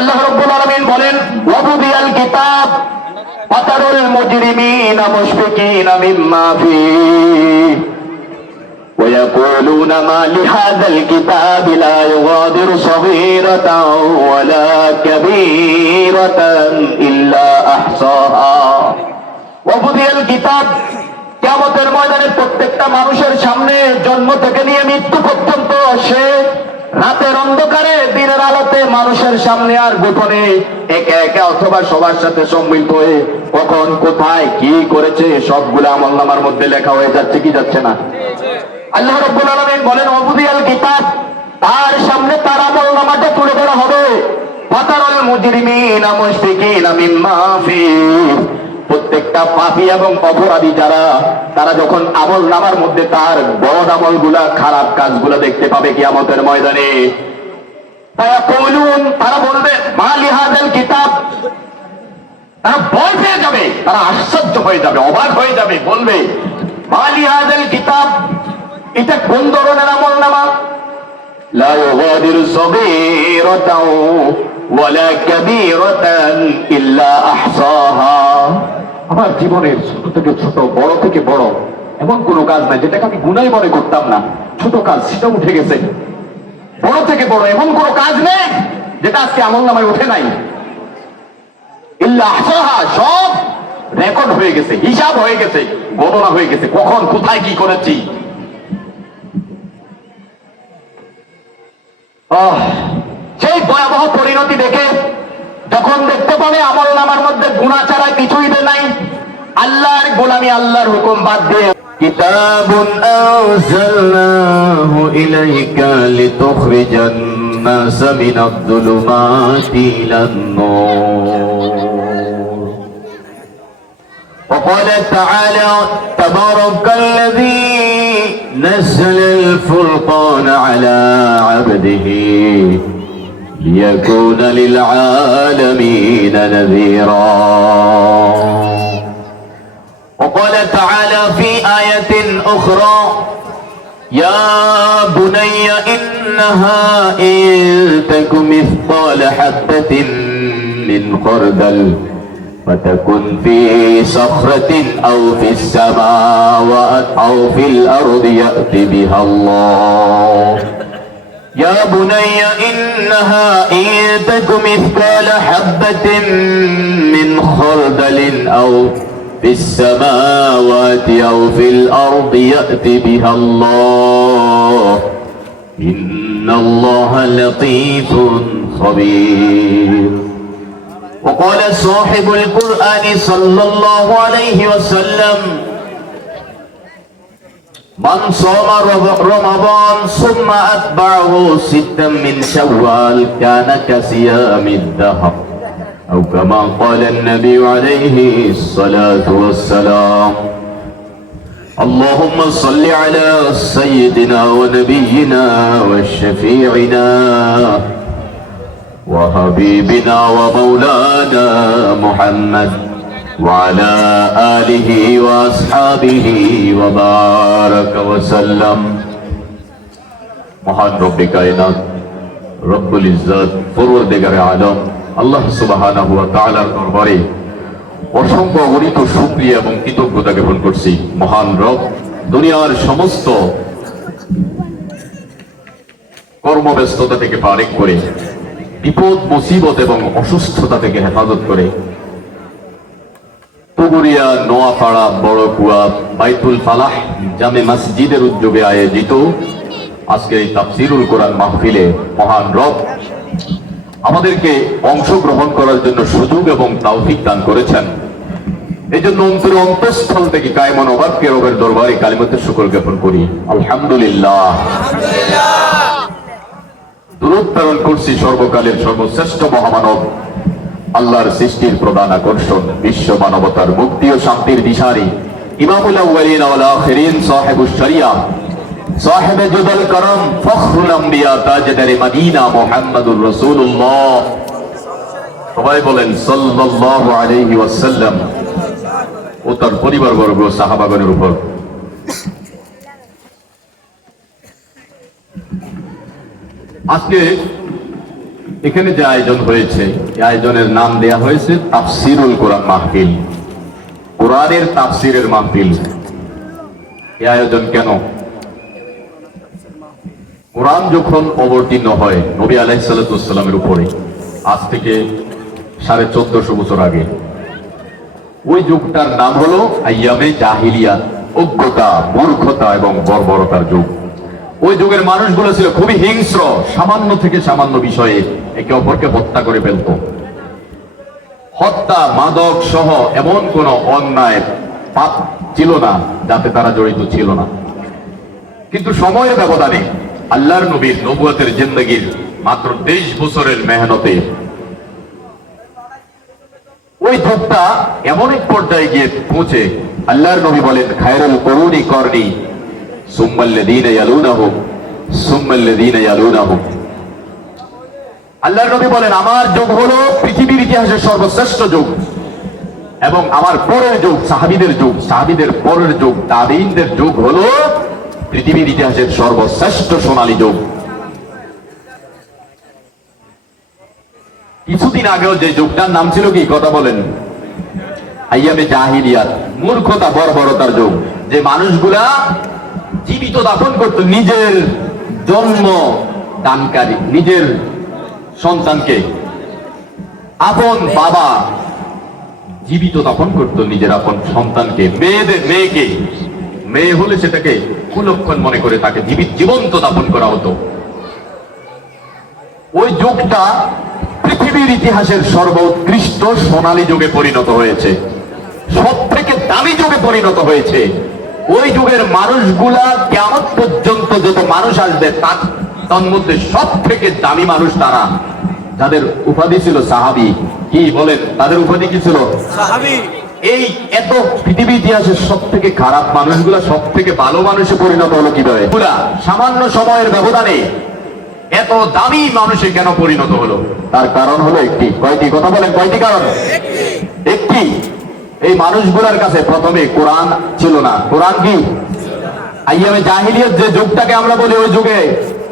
আল্লাহ রাব্বুল আলামিন বলেন ওয়াবুদিয়াল কিতাব ফাতারুল মুজরিমিনা মুশফিকিনা মিম্মা ফীহি ويقولون ما لهذا الكتاب لا يغادر صغيرة ولا كبيرة إلا أحصاها ووضع الكتاب কিয়ামতের ময়দানে প্রত্যেকটা মানুষের সামনে জন্ম থেকে নিয়ে মৃত্যু পর্যন্ত সে রাতের অন্ধকারে দিনের আলোতে মানুষের সামনে আর গোপনে একে একে অথবা সবার সাথে সম্মিলিত হয়ে কখন কোথায় কি করেছে সবগুলো আমলনামার মধ্যে লেখা হয়ে যাচ্ছে কি যাচ্ছে না? আল্লাহ রাব্বুল আলামিন বলেন ওয়াবুদিয়াল কিতাব, তার সামনে তার আমলনামাটা তুলে ধরা হবে। ফাতারুল মুজরিমিনা মুশফিকিনা মিম্মা ফীহি, প্রত্যেকটা পাপী এবং অপরাধী যারা তারা যখন আমলনামার মধ্যে তার বদ আমলগুলা খারাপ কাজগুলো দেখতে পাবে কিয়ামতের ময়দানে, ফায়াকুলুন, তারা বলবে মা লিহাযাল কিতাব, তারা ভয় পেয়ে যাবে, তারা আশ্চর্য হয়ে যাবে, অবাক হয়ে যাবে, বলবে মা লিহাযাল কিতাব, এটা কোন ধরনের আমলনামা? লা ইউগাদিরু সগীরাতাও ওয়ালা কাবীরাতান ইল্লা আহসাহা, আমার জীবনের ছোট থেকে ছোট বড় থেকে বড় এমন কোনো কাজ নাই যেটাকে আমি গুনাহ মনে করতাম না, ছোট কাজ সেটা উঠে গেছে। বড় থেকে বড় এমন কোনো কাজ নেই যেটা আজকে আমলনামায় ওঠে নাই। ইল্লা আহসাহা, সব রেকর্ড হয়ে গেছে, হিসাব হয়ে গেছে, গণনা হয়ে গেছে, কখন কোথায় কি করেছি। সেই ভয়াবহ পরিণতি দেখে যখন দেখতে পাবে আমলনামার মধ্যে গুনাহ ছাড়া কিছুই নাই, আল্লাহর গোলামি, আল্লাহর হুকুম বাদ দিয়ে কিতাবুন আনজালনাহু ইলাইকা লিতুখরিজান নাস মিনাদ যুলুমাতি ইলান নূর। وقال تعالى تبارك الذي نزل الفرقان على عبده ليكون للعالمين نذيرا. وقال تعالى في آية أخرى يا بني إنها إن تك مثقال حبة من خردل فتكن في صخرة أو في السماوات أو في الأرض يأت بها الله. يا بني إنها إن تك مثقال حبة من خردل أو في السماوات أو في الأرض يأت بها الله إن الله لطيف خبير. وقال صاحب القرآن صلى الله عليه وسلم من صام رمضان ثم أتبعه ستا من شوال كان كصيام الدهر أو كما قال النبي عليه الصلاة والسلام. اللهم صل على سيدنا ونبينا وشفيعنا وحبيبنا ومولانا محمد وعلى آله وأصحابه وبارك وسلم. মহান রব্বে কায়নাত রব্বুল ইজ্জত পরওয়ারদিগারে আলম আল্লাহ সুবহানাহু ওয়া তাআলার দরবারে অসংখ্য অগণিত শুকরিয়া এবং কৃতজ্ঞতা জ্ঞাপন করছি। মহান রব দুনিয়ার সমস্ত কর্মব্যস্ততা থেকে পারেক করে, বিপদ মুসিবত এবং অসুস্থতা থেকে হেফাজত করে পুগুরিয়া, নোয়াপাড়া, বড়কুয়া, বাইতুল ফালাহ জামে মসজিদের উদ্যোগে আয়োজিত আজকে এই তাফসীরুল কোরআন মাহফিলে মহান রব আমাদেরকে অংশগ্রহণ করার জন্য সুযোগ এবং তৌফিক দান করেছেন। এই জন্য অন্তরের অন্তঃস্থল থেকে কায়মান অবাক্যে রবের দরবারে কালিমাতে শুকর জ্ঞাপন করি, আলহামদুলিল্লাহ। দুরূদ প্রেরণ করছি সর্বকালের সর্বশ্রেষ্ঠ মহামানব আল্লাহর সৃষ্টির প্রধান আকর্ষণ, বিশ্ব মানবতার মুক্তি ও শান্তির দিশারি, ইমামুল আউয়ালিন ওয়াল আখিরিন, সাহেবুশ শরিয়া, সাহেবে জুদুল করম, ফখরুল আম্বিয়া, তাজদারে মদিনা, মুহাম্মদুর রাসূলুল্লাহ, সবাই বলেন সাল্লাল্লাহু আলাইহি ওয়াসাল্লাম, ও তার পরিবারবর্গ সাহাবাগণের উপর। আজকে এখানে যে আয়োজন হয়েছে, এই আয়োজনের নাম দেয়া হয়েছে তাফসিরুল কোরআন মাহফিল, কোরআনের তাফসিরের মাহফিল। এই আয়োজন কেন? কোরআন যখন অবতীর্ণ হয় নবী আলাইহিস সালাতু ওয়াস সালামের উপরে, আজ থেকে 1450 বছর আগে, ওই যুগটার নাম হলো আইয়ামে জাহিলিয়াত, অজ্ঞতা, মূর্খতা এবং বর্বরতার যুগ। ওই যুগের মানুষগুলো ছিল খুবই হিংস্র, সামান্য থেকে সামান্য বিষয়ে একে অপরকে হত্যা করে ফেলত। হত্যা, মাদক সহ এমন কোন অন্যায় পাপ ছিল না যাতে তারা জড়িত ছিল না। কিন্তু সময়ের ব্যবধানে আল্লাহর নবীর নবুয়তের জিন্দেগীর মাত্র 23 বছরের মেহনতে ওই যুগটা এমন এক পর্যায়ে গিয়ে পৌঁছে আল্লাহর নবী বলেন, খায়রুল কুরুনি করনি সুম্মাল্লাযীনা ইয়ালুনাহুম সুম্মাল্লাযীনা ইয়ালুনাহুম। আল্লাহর নবী বলেন, আমার যুগ হলো পৃথিবীর ইতিহাসের সর্বশ্রেষ্ঠ যুগ, এবং আমার পরের যুগ সাহাবীদের যুগ, সাহাবীদের পরের যুগ তাবেঈনদের যুগ হলো পৃথিবীর ইতিহাসের সর্বশ্রেষ্ঠ সোনালী যুগ। কিছুদিন আগেও যে যুগটার নাম ছিল কি, কথা বলেন, আইয়ামে জাহিলিয়াত, মূর্খতা, বর্বরতার যুগ। যে মানুষগুলা জীবিত দাফন করত নিজের জন্ম দানকারী, নিজের সন্তানকে, আপন বাবা জীবিত দাফন করত নিজের আপন সন্তানকে, মেয়েকে, মেয়ে হলে সেটাকে কুলক্ষণ মনে করে তাকে জীবন্ত দাফন করা হতো। ওই যুগটা পৃথিবীর ইতিহাসের সর্বোৎকৃষ্ট সোনালী যুগে পরিণত হয়েছে, সব থেকে দামি যুগে পরিণত হয়েছে। ওই যুগের মানুষগুলা কিয়ামত পর্যন্ত যত মানুষ আসবে তার মধ্যে সব থেকে দামি মানুষ তারা, যাদের উপাধি ছিল সাহাবী। কি বলেন, তাদের উপাধি কি ছিল? সাহাবী। এই এত পৃথিবী ইতিহাসের সব থেকে খারাপ মানুষগুলা সব থেকে ভালো মানুষে পরিণত হলো কিভাবে? সামান্য সময়ের ব্যবধানে এত দামি মানুষে কেন পরিণত হলো? তার কারণ হলো একটি। কয়টি? কথা বলেন, কয়টি কারণ? একটি, এই মানুষগুলার কাছে প্রথমে কোরআন ছিল না। কোরআন কি? আইয়ামে জাহিলিয়াত যে যুগটাকে আমরা বলি, ওই যুগে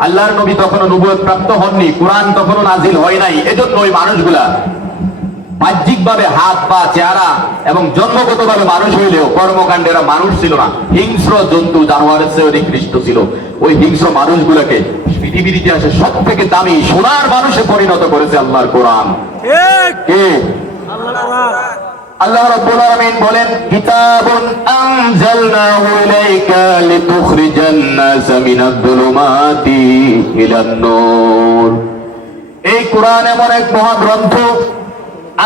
আল্লাহর নবী তখনও নবুয়ত প্রাপ্ত হননি, কোরআন তখনও নাজিল হয় নাই। এজন্য ওই মানুষগুলা বাহ্যিক ভাবে হাত পা চেহারা এবং জন্মগত ভাবে মানুষ হইলেও কর্মকাণ্ডেরা মানুষ ছিল না, হিংস্র জন্তু জানোয়ারের চেয়ে নিকৃষ্ট ছিল। ওই হিংস্র মানুষগুলোকে পৃথিবীর ইতিহাসে সব থেকে দামি সোনার মানুষে পরিণত করেছে আল্লাহর কোরআন। কে? আল্লাহ রাব্বুল আলামিন বলেন, কিতাবুন আনজালনাহু ইলাইকা লিতুখরিজান নাসা মিনাদ যুলুমাতি ইলান নূর। এই কোরআন এমন এক মহাগ্রন্থ,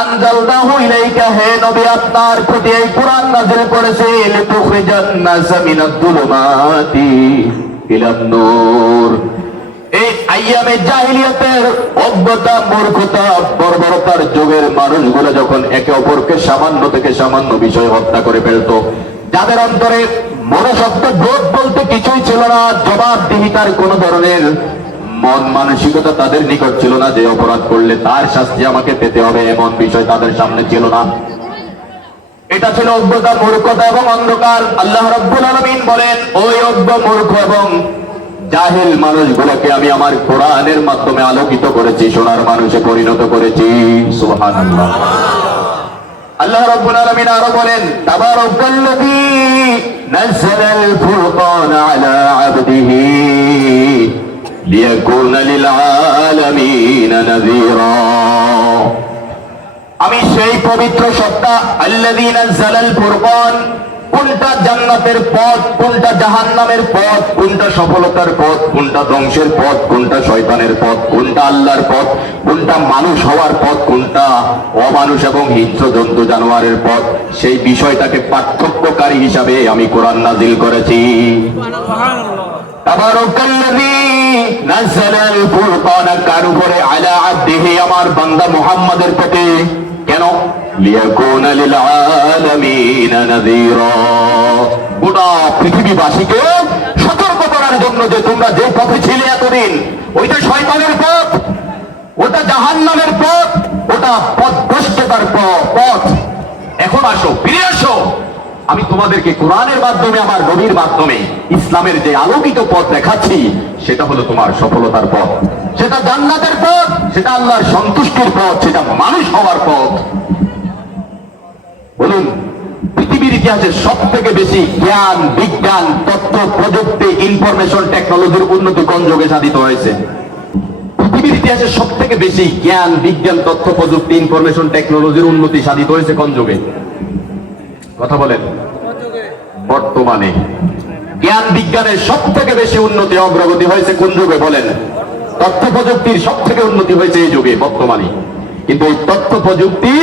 আনজালনাহু ইলাইকা, হে নবী আপনার প্রতি এই কোরআন নাযিল করেছি, লিতুখরিজান নাসা মিনাদ যুলুমাতি ইলান নূর। এই আইয়ামে জাহিলিয়াতের অজ্ঞতা, মূর্খতা, বর্বরতার যুগের মানুষগুলো যখন একে অপরকে সামান্য থেকে সামান্য বিষয় হত্যা করে ফেলত, যাদের অন্তরে মনুষ্যত্ব বোধ বলতে কিছুই ছিল না, জবাবদিহিতার কোন ধরনের মন মানসিকতা তাদের নিকট ছিল না, যে অপরাধ করলে তার শাস্তি আমাকে পেতে হবে এমন বিষয় তাদের সামনে ছিল না। এটা ছিল অজ্ঞতা, মূর্খতা এবং অন্ধকার। আল্লাহ রাব্বুল আলামিন বলেন, ওই অজ্ঞ, মূর্খ এবং জাহিল মানুষগুলোকে আমি আমার কোরআনের মাধ্যমে আলোকিত করেছি, সোনার মানুষে পরিণত করেছি। সুবহানাল্লাহ। আল্লাহ রাব্বুল আলামিন আরো বলেন, তাবারাকাল্লাযী নাযালাল ফুরকানা আলা আবদিহি লিয়াকুনা লিল আলামিন নাযীরা। আমি সেই পবিত্র সত্তা, আল্লাযী নাযালাল ফুরকান, কোনটা জান্নাতের পথ, কোনটা জাহান্নামের পথ, কোনটা সফলতার পথ, কোনটা ধ্বংসের পথ, কোনটা শয়তানের পথ, কোনটা আল্লাহর পথ, কোনটা মানুষ হওয়ার পথ, কোনটা অমানুষ এবং হিংস্র জন্তু জানোয়ারের পথ, সেই বিষয়টাকে পার্থক্যকারী হিসাবে আমি কোরআন নাজিল করেছি। তাবারাকাল্লাযী নাযালাল ফুরকানা, কার উপরে? আলা আবদিহি, আমার বান্দা মুহাম্মাদের প্রতি। কেন? লিয়াকুনা লিল আলামিন নাযীরা, গোটা পৃথিবীবাসীকে সতর্ক করার জন্য যে তোমরা যে পথে ছিলে এতদিন, ওইটা শয়তানের পথ, ওটা জাহান্নামের পথ, ওটা পথভ্রষ্টতার পথ। এখন আসো, ফিরে আসো, আমি তোমাদেরকে কোরআনের মাধ্যমে, আমার নবীর মাধ্যমে ইসলামের যে আলোকিত পথ দেখাচ্ছি, সেটা হলো তোমার সফলতার পথ, সেটা জান্নাতের পথ, সেটা আল্লাহর সন্তুষ্টির পথ, সেটা মানুষ হওয়ার পথ। বলুন, পৃথিবীর ইতিহাসে সব থেকে বেশি জ্ঞান, বিজ্ঞান, তথ্য, প্রযুক্তি, ইনফরমেশন টেকনোলজির উন্নতি কোন যুগে সাধিত হয়েছে? পৃথিবীর ইতিহাসে সব থেকে বেশি জ্ঞান, বিজ্ঞান, তথ্য, প্রযুক্তি, ইনফরমেশন টেকনোলজির উন্নতি সাধিত হয়েছে কোন যুগে? কথা বলেন। বর্তমানে জ্ঞান বিজ্ঞানের সব থেকে বেশি উন্নতি, অগ্রগতি হয়েছে কোন যুগে বলেন? তথ্য প্রযুক্তির সব থেকে উন্নতি হয়েছে এই যুগে, বর্তমানে। কিন্তু এই তথ্য প্রযুক্তি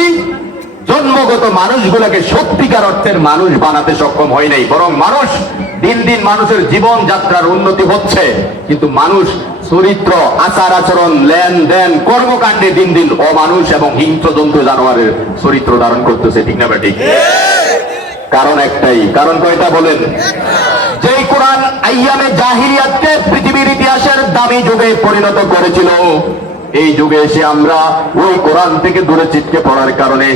জন্মগত মানুষগুলোকে সত্যিকার অর্থের মানুষ বানাতে সক্ষম হয় নাই, বরং মানুষ দিন দিন, মানুষের জীবন যাত্রার উন্নতি হচ্ছে, কিন্তু মানুষ চরিত্র, আচার আচরণ, লেনদেন, কর্মকাণ্ডে দিন দিন অমানুষ এবং হিংস্র জন্তু জানোয়ারের চরিত্র ধারণ করতেছে। ঠিক না ঠিক? কারণ একটাই। কারণ কয়টা বলেন? যেই কোরআন আইয়ামে জাহিলিয়াতকে পৃথিবীর ইতিহাসের দামি যুগে পরিণত করেছিল, এই যুগে এসে আমরা ওই কোরআন থেকে দূরে ছিটকে পড়ার কারণে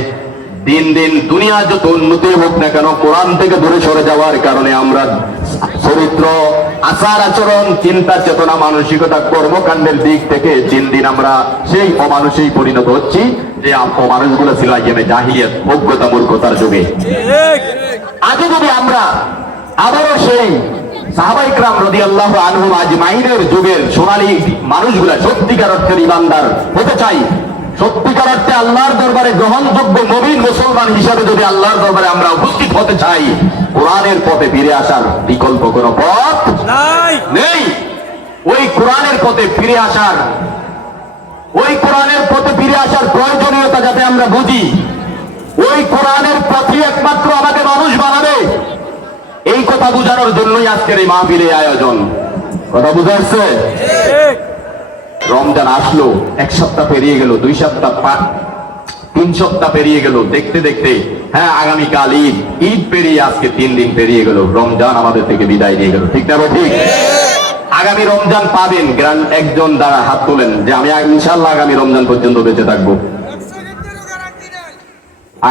দিন দিন দুনিয়া যত উন্নতি হোক না কেন, কোরআন থেকে দূরে সরে যাওয়ার কারণে আমরা চরিত্র, আচার আচরণ, চিন্তা চেতনা, মানসিকতা, কর্মকাণ্ডের দিক থেকে দিন দিন আমরা সেই অমানুষেই পরিণত হচ্ছি, যে অমানুষগুলো ছিল আইয়ামে জাহিলিয়াত, অজ্ঞতা, মূর্খতার যুগে। আজও যদি আমরা আবারও সেই সাহাবায়ে কেরাম রাদিয়াল্লাহু আনহুম আজমাইনের যুগের সোনালী মানুষগুলা সত্যিকার অর্থের ইমানদার হতে চাই, সত্যিকার অর্থে আল্লাহর দরবারে গ্রহণযোগ্য নবীন মুসলমান হিসাবে যদি আল্লাহর দরবারে আমরা উপস্থিত হতে চাই, কোরআনের পথে ফিরে আসার বিকল্প কোনো পথ নেই। ওই কোরআনের পথে ফিরে আসার, ওই কোরআনের পথে ফিরে আসার প্রয়োজনীয়তা যাতে আমরা বুঝি, ওই কোরআনের পথই একমাত্র আমাকে মানুষ বানাবে, এই কথা বোঝানোর জন্যই আজকের এই মাহফিলের আয়োজন। কথা বুঝা যাচ্ছে? রমজান আসলো, এক সপ্তাহ পেরিয়ে গেল, 2 সপ্তাহ, 3 সপ্তাহ পেরিয়ে গেল, দেখতে দেখতে হ্যাঁ আগামীকাল ঈদ, ঈদ পেরিয়ে আজকে 3 দিন পেরিয়ে গেল, রমজান আমাদের থেকে বিদায় নিয়ে গেল। ঠিক না ঠিক? আগামী রমজান পাবেন, একজন দ্বারা হাত তোলেন যে আমি ইনশাআল্লাহ আগামী রমজান পর্যন্ত বেঁচে থাকবো।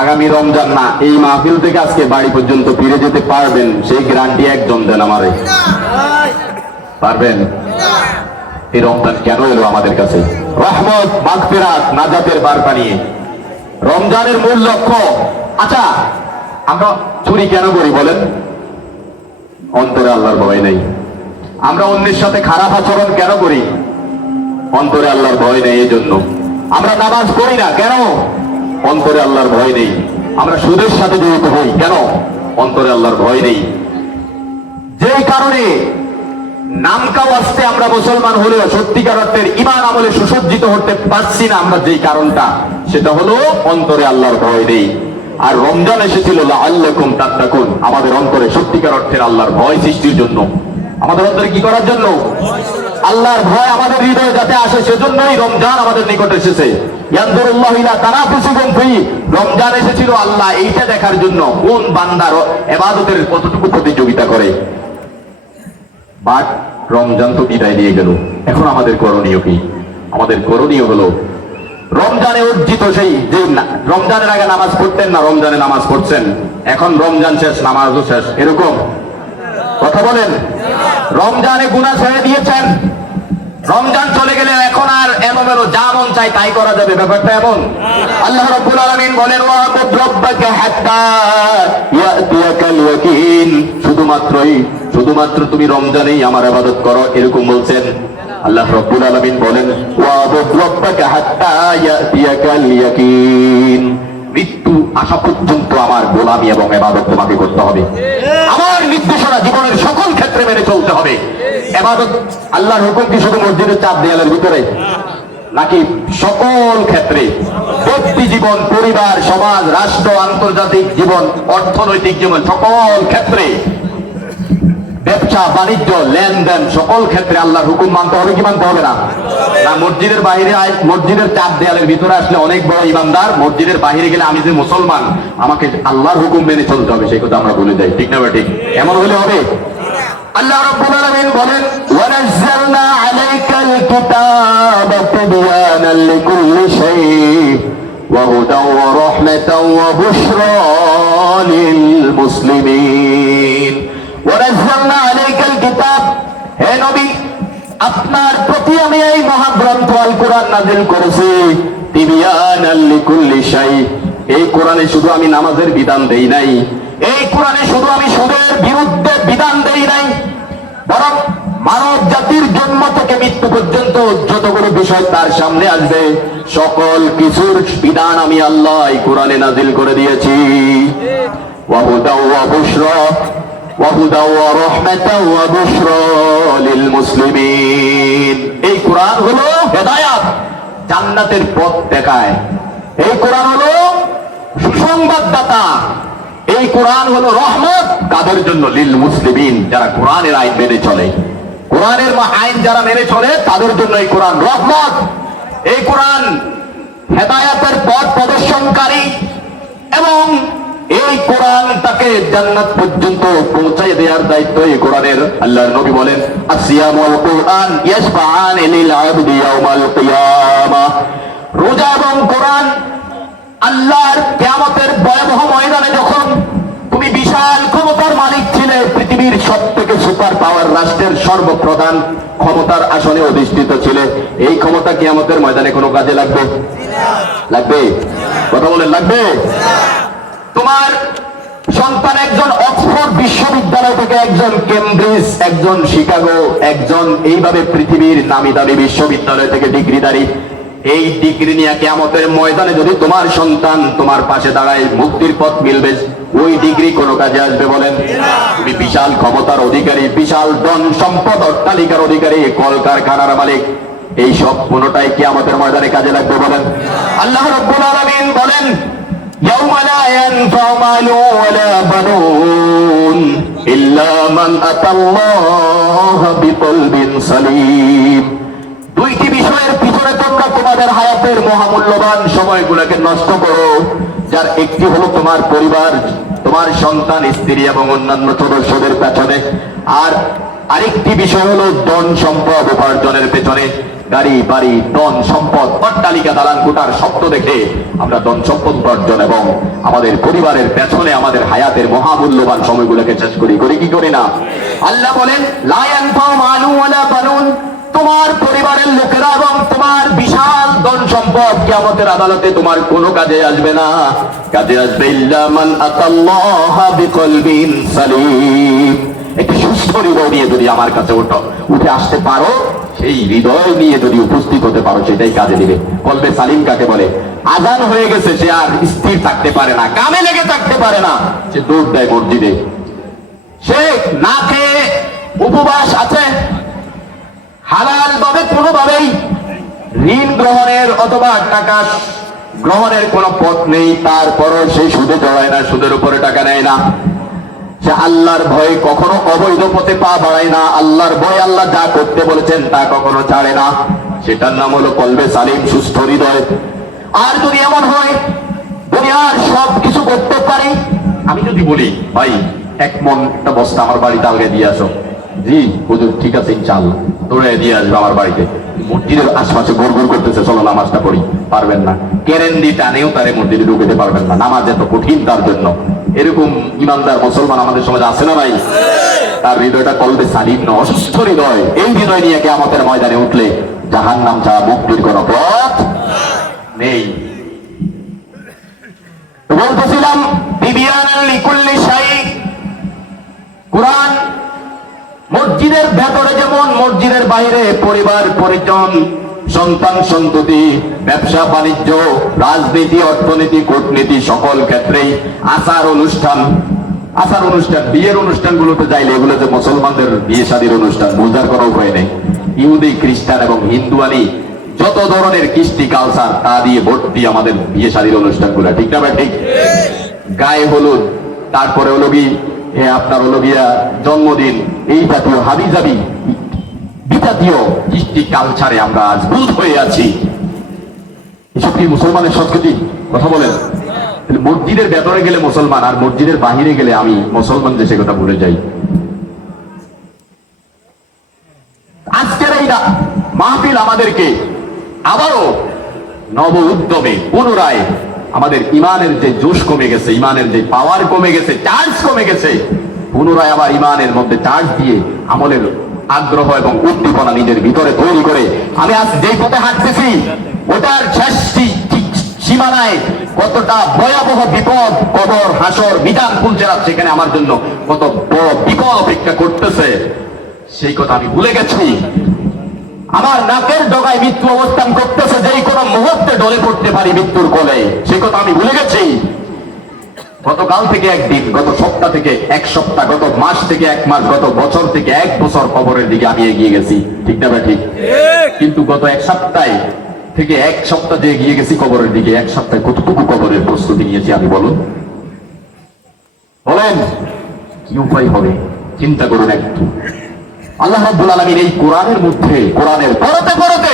আগামী রমজান না, এই মাহফিল থেকে আজকে বাড়ি পর্যন্ত ফিরে যেতে পারবেন, সেই গ্যারান্টি একজন দেন আমারে। পারবেন? এই রমজান কেন এলো আমাদের কাছে? রহমত, মাগফিরাত, নাজাতের বার্তা নিয়ে। রমজানের মূল লক্ষ্য, আচ্ছা আমরা চুরি কেন করি বলেন? অন্তরে আল্লাহর ভয় নেই। আমরা অন্যের সাথে খারাপ আচরণ কেন করি? অন্তরে আল্লাহর ভয় নেই, এই জন্য। আমরা নামাজ পড়ি না কেন? অন্তরে আল্লাহর ভয় নেই। আমরা সুদের সাথে জড়িত হই কেন? অন্তরে আল্লাহর ভয় নেই। যেই কারণে নামকাও আসতে আমরা মুসলমান হলেও সত্যিকার অর্থের ঈমান আমলে সুসজ্জিত হতে পারছি না, আমরা যেই কারণটা, সেটা হলো অন্তরে আল্লাহর ভয় নেই। আর রমজান এসেছিল লাআল্লাকুম তাত্তাকুন, আমাদের অন্তরে সত্যিকার অর্থের আল্লাহর ভয় সৃষ্টির জন্য। আমাদের অন্তরে কি করার জন্য? আল্লাহর ভয় আমাদের হৃদয়ে যাতে আসে, সেজন্যই রমজান আমাদের নিকট এসেছে। ইয়ানজুরুল্লাহু ইলা তানাফুসিকুম ফি, রমজান এসেছিল আল্লাহ এইটা দেখার জন্য কোন বান্দার ইবাদতের কতটুকু প্রতিযোগিতা করে। বাট রমজান তো বিদায় নিয়ে গেল, এখন আমাদের করণীয় কি? আমাদের করণীয় হলো রমজানে অর্জিত সেই যে রমজানের আগে নামাজ পড়তেন না, রমজানে নামাজ পড়ছেন, এখন রমজান শেষ, নামাজও শেষ, এরকম কথা বলেন? রমজানে গুনাহ ছেড়ে দিয়েছেন, রমজান চলে গেলে এখন আর এলোমেলো যা মন চাই তাই করা যাবে, ব্যাপারটা এমন? আল্লাহ রাব্বুল আলামিন বলেন ওয়াবুদ রাব্বাকা হাত্তা ইয়াতিয়াকাল ইয়াকিন, শুধুমাত্র তুমি রমজানেই আমার ইবাদত করো, এরকম বলছেন আল্লাহ রাব্বুল আলামিন। বলেন ওয়াবুদ রাব্বাকা হাত্তা ইয়াতিয়াকাল ইয়াকিন, মৃত্যু আসা পর্যন্ত আমার গোলামি এবং ইবাদত তোমাকে করতে হবে। আমার নির্দেশনা জীবনের সকল ক্ষেত্রে মেনে চলতে হবে। ইবাদত, আল্লাহর হুকুম কি শুধু মসজিদের 4 দেয়ালের ভিতরে, নাকি সকল ক্ষেত্রে? ব্যক্তি জীবন, পরিবার, সমাজ, রাষ্ট্র, আন্তর্জাতিক জীবন, অর্থনৈতিক জীবন, সকল ক্ষেত্রে, ব্যবসা বাণিজ্য, লেনদেন, সকল ক্ষেত্রে আল্লাহর হুকুম মানতে হবে কি মানতে হবে না? না মসজিদের বাইরে, মসজিদের 4 দেয়ালের ভিতরে আসলে অনেক বড় ইমানদার, মসজিদের বাইরে গেলে আমি যে মুসলমান, আমাকে আল্লাহর হুকুম মেনে চলতে হবে, সেই কথা আমরা ভুলে যাই। ঠিক না ঠিক? এমন হলে হবে? আল্লাহ রাব্বুল আলামিন বলেন ওয়ানাজ্জালনা আলাইকাল কিতাবা তিবয়ানাল লিকুল্লি শাই وهدى ورحمة وبشرى للمسلمين ونزلنا عليك الكتاب হে নবী আপনার প্রতি আমি এই মহাগ্রন্থ আল কোরআন নাযিল করেছি তিবিয়ানাল লিকুল্লি শাই এই কোরআনে শুধু আমি নামাজের বিধান দেই নাই এই কোরআনে শুধু আমি সুদের বিরুদ্ধে বিধান দেই নাই বরং মানব জাতির জন্ম থেকে মৃত্যু পর্যন্ত যতগুলো বিষয় তার সামনে আসবে সকল কিছুর বিধান আমি আল্লাহ এই কোরআনে নাযিল করে দিয়েছি ওয়াহুদা ওয়া বুশরা ওয়াহুদা ওয়া রাহমাতা ওয়া বুশরা লিল মুসলিমিন এই কোরআন হলো হেদায়েত জান্নাতের পথ দেখায় এই কোরআন হলো সুসংবাদদাতা এই কোরআন হলো রহমত কাদের জন্য লিল মুসলিমিন যারা কোরআনের আইন মেনে চলে কোরআনের আইন যারা মেনে চলে তাদের জন্য এই কোরআন রহমত এই কোরআন হেদায়েতের পথ প্রদর্শনকারী এবং এই কোরআন তাকে জান্নাত পর্যন্ত পৌঁছায় দেওয়ার দায়িত্ব এই কোরআনের আল্লাহর নবী বলেন আসিয়াম ওয়াল কুরআন ইয়াশফাআন লিল আবদি ইয়াউমাল কিয়ামা রোজা এবং কোরআন আল্লাহর কিয়ামতের ভয়াবহ ময়দানে যখন তুমি বিশাল ক্ষমতার মালিক ছিলে পৃথিবীর সবথেকে সুপার পাওয়ার রাষ্ট্রের সর্বপ্রধান ক্ষমতার আসনে অধিষ্ঠিত ছিলে এই ক্ষমতা কিয়ামতের ময়দানে কোনো কাজে লাগবে লাগবে কথা বলেন লাগবে তোমার সন্তান একজন অক্সফোর্ড বিশ্ববিদ্যালয় থেকে একজন কেমব্রিজ একজন শিকাগো একজন এইভাবে পৃথিবীর নামি দামি বিশ্ববিদ্যালয় থেকে ডিগ্রিধারী এই ডিগ্রি নিয়ে কিয়ামতের ময়দানে যদি তোমার সন্তান তোমার পাশে দাঁড়ায় মুক্তির পথ মিলবে ওই ডিগ্রি কোনো কাজে আসবে বলেন তুমি বিশাল ক্ষমতার অধিকারী বিশাল ধন সম্পদ অট্টালিকার অধিকারী কলকারখানার মালিক এই সব কোনোটাই কিয়ামতের ময়দানে কাজে লাগবে বলেন আল্লাহ রাব্বুল আলামিন বলেন يوم لا ينفع مال ولا بنون إلا من أتى الله بقلب سليم দুইটি বিষয়ের পিছনে তোমরা তোমাদের হায়াতের মহামূল্যবান সময়গুলোকে নষ্ট করো যার একটি হলো তোমার পরিবার তোমার সন্তান স্ত্রী এবং অন্যান্য সদস্যদের পেছনে আর আরেকটি বিষয় হলো ধন সম্পদ উপার্জনের পেছনে গাড়ি বাড়ি ধন সম্পদ অট্টালিকা দালান কোঠার শব্দ দেখে আমরা ধন সম্পদ উপার্জন এবং আমাদের পরিবারের পেছনে আমাদের হায়াতের মহামূল্যবান সময়গুলোকে শেষ করি কি করি না আল্লাহ বলেন লা ইয়ানফাউ মালু ওয়ালা বানুন তোমার পরিবারের লোকেরা এবং তোমার বিশাল ধন সম্পদ কিয়ামতের আদালতে তোমার কোনো কাজে আসবে না কাজে আসবে ইল্লা মান আতাল্লাহা বিকলবিন সালিম একটি সুস্থ হৃদয় নিয়ে যদি আমার কাছে উঠে আসতে পারো সেই হৃদয় নিয়ে যদি উপস্থিত হতে পারো সেটাই কাজে দিবে কলবে সালিম কাকে বলে আজান হয়ে গেছে সে আর স্থির থাকতে পারে না কামে লেগে থাকতে পারে না সে দৌড় দেয় মসজিদে সে না খেয়ে উপবাস আছে হালাল ভাবে কোনোভাবেই ঋণ গ্রহণের অথবা টাকা গ্রহণের কোনো পথ নেই তারপরও সে সুদে জড়ায় না সুদের উপরে টাকা নেয় না সে আল্লাহর ভয়ে কখনো অবৈধ পথে পা বাড়ায় না আল্লাহর ভয় আল্লাহ যা করতে বলেছেন তা কখনো ছাড়ে না সেটার নাম হলো কলবে সালিম সুস্থ হৃদয় আর যদি এমন হয় দুনিয়ার সব কিছু করতে পারি আমি যদি বলি ভাই এক মন একটা বস্তা আমার বাড়িতে আলগে দিয়ে আসো জি হুজুর ঠিক আছে ইনশাআল্লাহ দৌড়ে দিয়ে আসবে আমার বাড়িতে মসজিদের আশপাশে ঘুরঘুর করতেছে চলো নামাজটা পড়ি পারবেন না কেরেন্দি টানেও তারে মসজিদে ঢুকতে পারবেন না নামাজ এত কঠিন তার জন্য এরকম ইমানদার মুসলমান আমাদের সমাজে আছে না ভাই তার হৃদয়টা কলবে সালিম না অসুস্থ হৃদয় এই হৃদয় নিয়ে কিয়ামতের ময়দানে উঠলে জাহান্নাম ছাড়া মুক্তির কোনো পথ নেই বলতেছিলাম বিবিয়ানাল লিকুল্লি শাই কোরআন মসজিদের ভেতরে যেমন মসজিদের বাইরে পরিবার পরিজন সন্তান সন্ততি ব্যবসা বাণিজ্য রাজনীতি অর্থনীতি কূটনীতি সকল ক্ষেত্রেই আচার অনুষ্ঠান বিয়ের অনুষ্ঠানগুলোতে যাইলে এগুলো যে মুসলমানদের বিয়ে শাদীর অনুষ্ঠান বোঝার কোনো উপায় নেই ইহুদি খ্রিস্টান এবং হিন্দুয়ানি যত ধরনের কৃষ্টি কালচার তা দিয়ে ভর্তি আমাদের বিয়ে শাদীর অনুষ্ঠানগুলো ঠিক না ভাই ঠিক গায়ে হলুদ তারপরে হলো কি আপনার হলো গিয়া জন্মদিন এই জাতীয় হাবিজাবি বিজাতীয় কৃষ্টি কালচারে আমরা আজ বুধ হয়ে আছি এসব কি মুসলমানের সংস্কৃতি কথা বলেন মসজিদের ভেতরে গেলে মুসলমান আর মসজিদের বাহিরে গেলে আমি মুসলমান দেশে কথা ভুলে যাই আজকের এই মাহফিল আমাদেরকে আবারও নব উদ্যমে পুনরায় আমাদের ইমানের যে জোশ কমে গেছে, ইমানের যে পাওয়ার কমে গেছে, চার্জ কমে গেছে, পুনরায় আবার ইমানের মধ্যে চার্জ দিয়ে আমলের আগ্রহ এবং উদ্দীপনা নিজের ভিতরে তৈরি করে আমি আজ যেই পথে হাঁটতেছি ওটার শেষ সীমানায় কতটা ভয়াবহ বিপদ, কবর, হাসর, মিজান পুলচেরাত, সেখানে আমার জন্য কত বড় বিপদ অপেক্ষা করতেছে সেই কথা আমি ভুলে গেছি। আমার নাকের ডগায় মৃত্যু অবস্থান করতেছে, যেই কোনো মুহূর্তে ডলে পড়তে পারি মৃত্যুর কোলে, সেই কথা আমি ভুলে গেছি। গতকাল থেকে একদিন, গত সপ্তাহ থেকে এক সপ্তাহ, গত মাস থেকে এক মাস, গত বছর থেকে এক বছর কবরের দিকে আমি এগিয়ে গেছি, ঠিক না ঠিক? কিন্তু গত এক সপ্তাহে থেকে এক সপ্তাহ যে এগিয়ে গেছি কবরের দিকে, এক সপ্তাহে কতটুকু কবরের প্রস্তুতি নিয়েছি আমি বলুন? বলেন কি উপায় হবে? চিন্তা করুন একটু। আল্লাহ রাব্বুল আলামিন এই কোরআনের মধ্যে, কোরআনের পড়তে পড়তে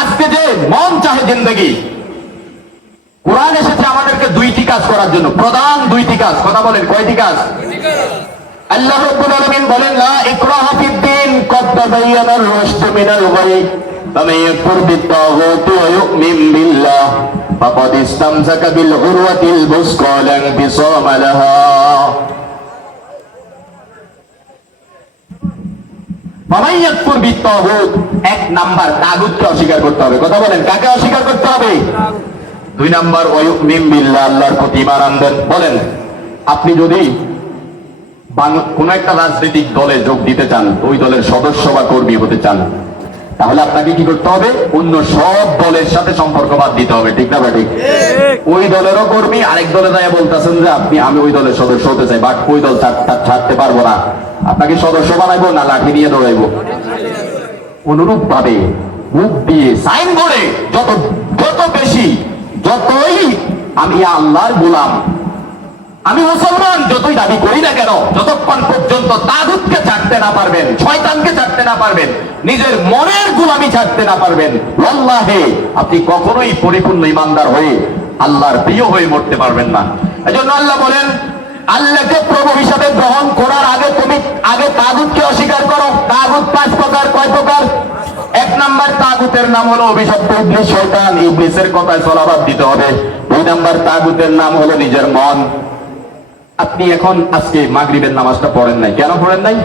আজকে যে মন চাহে জিন্দেগি, কোরআন এসেছে আমাদেরকে দুইটি কাজ করার জন্য, প্রধান দুইটি কাজ। কথা বলেন কয়টি কাজ? আল্লাহ রাব্বুল আলামিন বলেন লা ইকরাহা ফিদ্দীন ক্বাদ তাবায়্যানার রুশদু মিনাল গায় ফামান ইয়াকফুর বিত-তাগুতি ওয়া ইউমিন বিল্লাহ ফাকাদ ইসতামসাকা বিল উরওয়াতিল বুসকা লা ইনফিসামা লাহা। ফামান ইয়াকফুর বিত-তাগুত, এক নাম্বার তাগুতকে অস্বীকার করতে হবে। কথা বলেন কাকে অস্বীকার করতে হবে? দুই নাম্বার ওয়া ইউমিন বিল্লাহ, আল্লাহর প্রতি ঈমান আনবেন। বলেন আপনি যদি কোন একটা রাজনৈতিক দলে যোগ দিতে চান, ওই দলের সদস্য বা কর্মী হতে চান, তাহলে আপনাকে কি করতে হবে? অন্য সব দলের সাথে সম্পর্ক বাদ দিতে হবে, ঠিক না ঠিক? ওই দলেরও কর্মী আরেক দলে যায় বলতেছেন যে আমি ওই দলের সদস্য হতে চাই, বাট ওই দল ছাড়তে পারবো না, আপনাকে সদস্য বানাইবো না লাঠি নিয়ে দৌড়াইবো? অনুরূপ ভাবে মুখ দিয়ে সাইনবোর্ডে যত বেশি, যতই আমি আল্লাহর গোলাম, আমি মুসলমান যতই দাবি করি না কেন, যতক্ষণ পর্যন্ত তাগুতকে ছাড়তে না পারবেন, শয়তানকে ছাড়তে না পারবেন, নিজের মনের গোলামি ছাড়তে না পারবেন, আল্লাহে আপনি কখনোই পরিপূর্ণ ইমানদার হয়ে আল্লাহর প্রিয় হয়ে মরতে পারবেন না। এজন্য আল্লাহ বলেন, আল্লাহকে প্রভু হিসাবে গ্রহণ করার আগে তুমি আগে তাগুতকে অস্বীকার করো। তাগুত 5 প্রকার। কয় প্রকার? এক নাম্বার তাগুতের নাম হলো অভিশপ্ত ইবলিস, শয়তান। ইবলিসের কথায় চলা বাদ দিতে হবে। 2 নাম্বার তাগুতের নাম হলো নিজের মন। আপনি এখন আজকে মাগরিবের নামাজটা পড়েন নাই, কেন পড়েন নাই?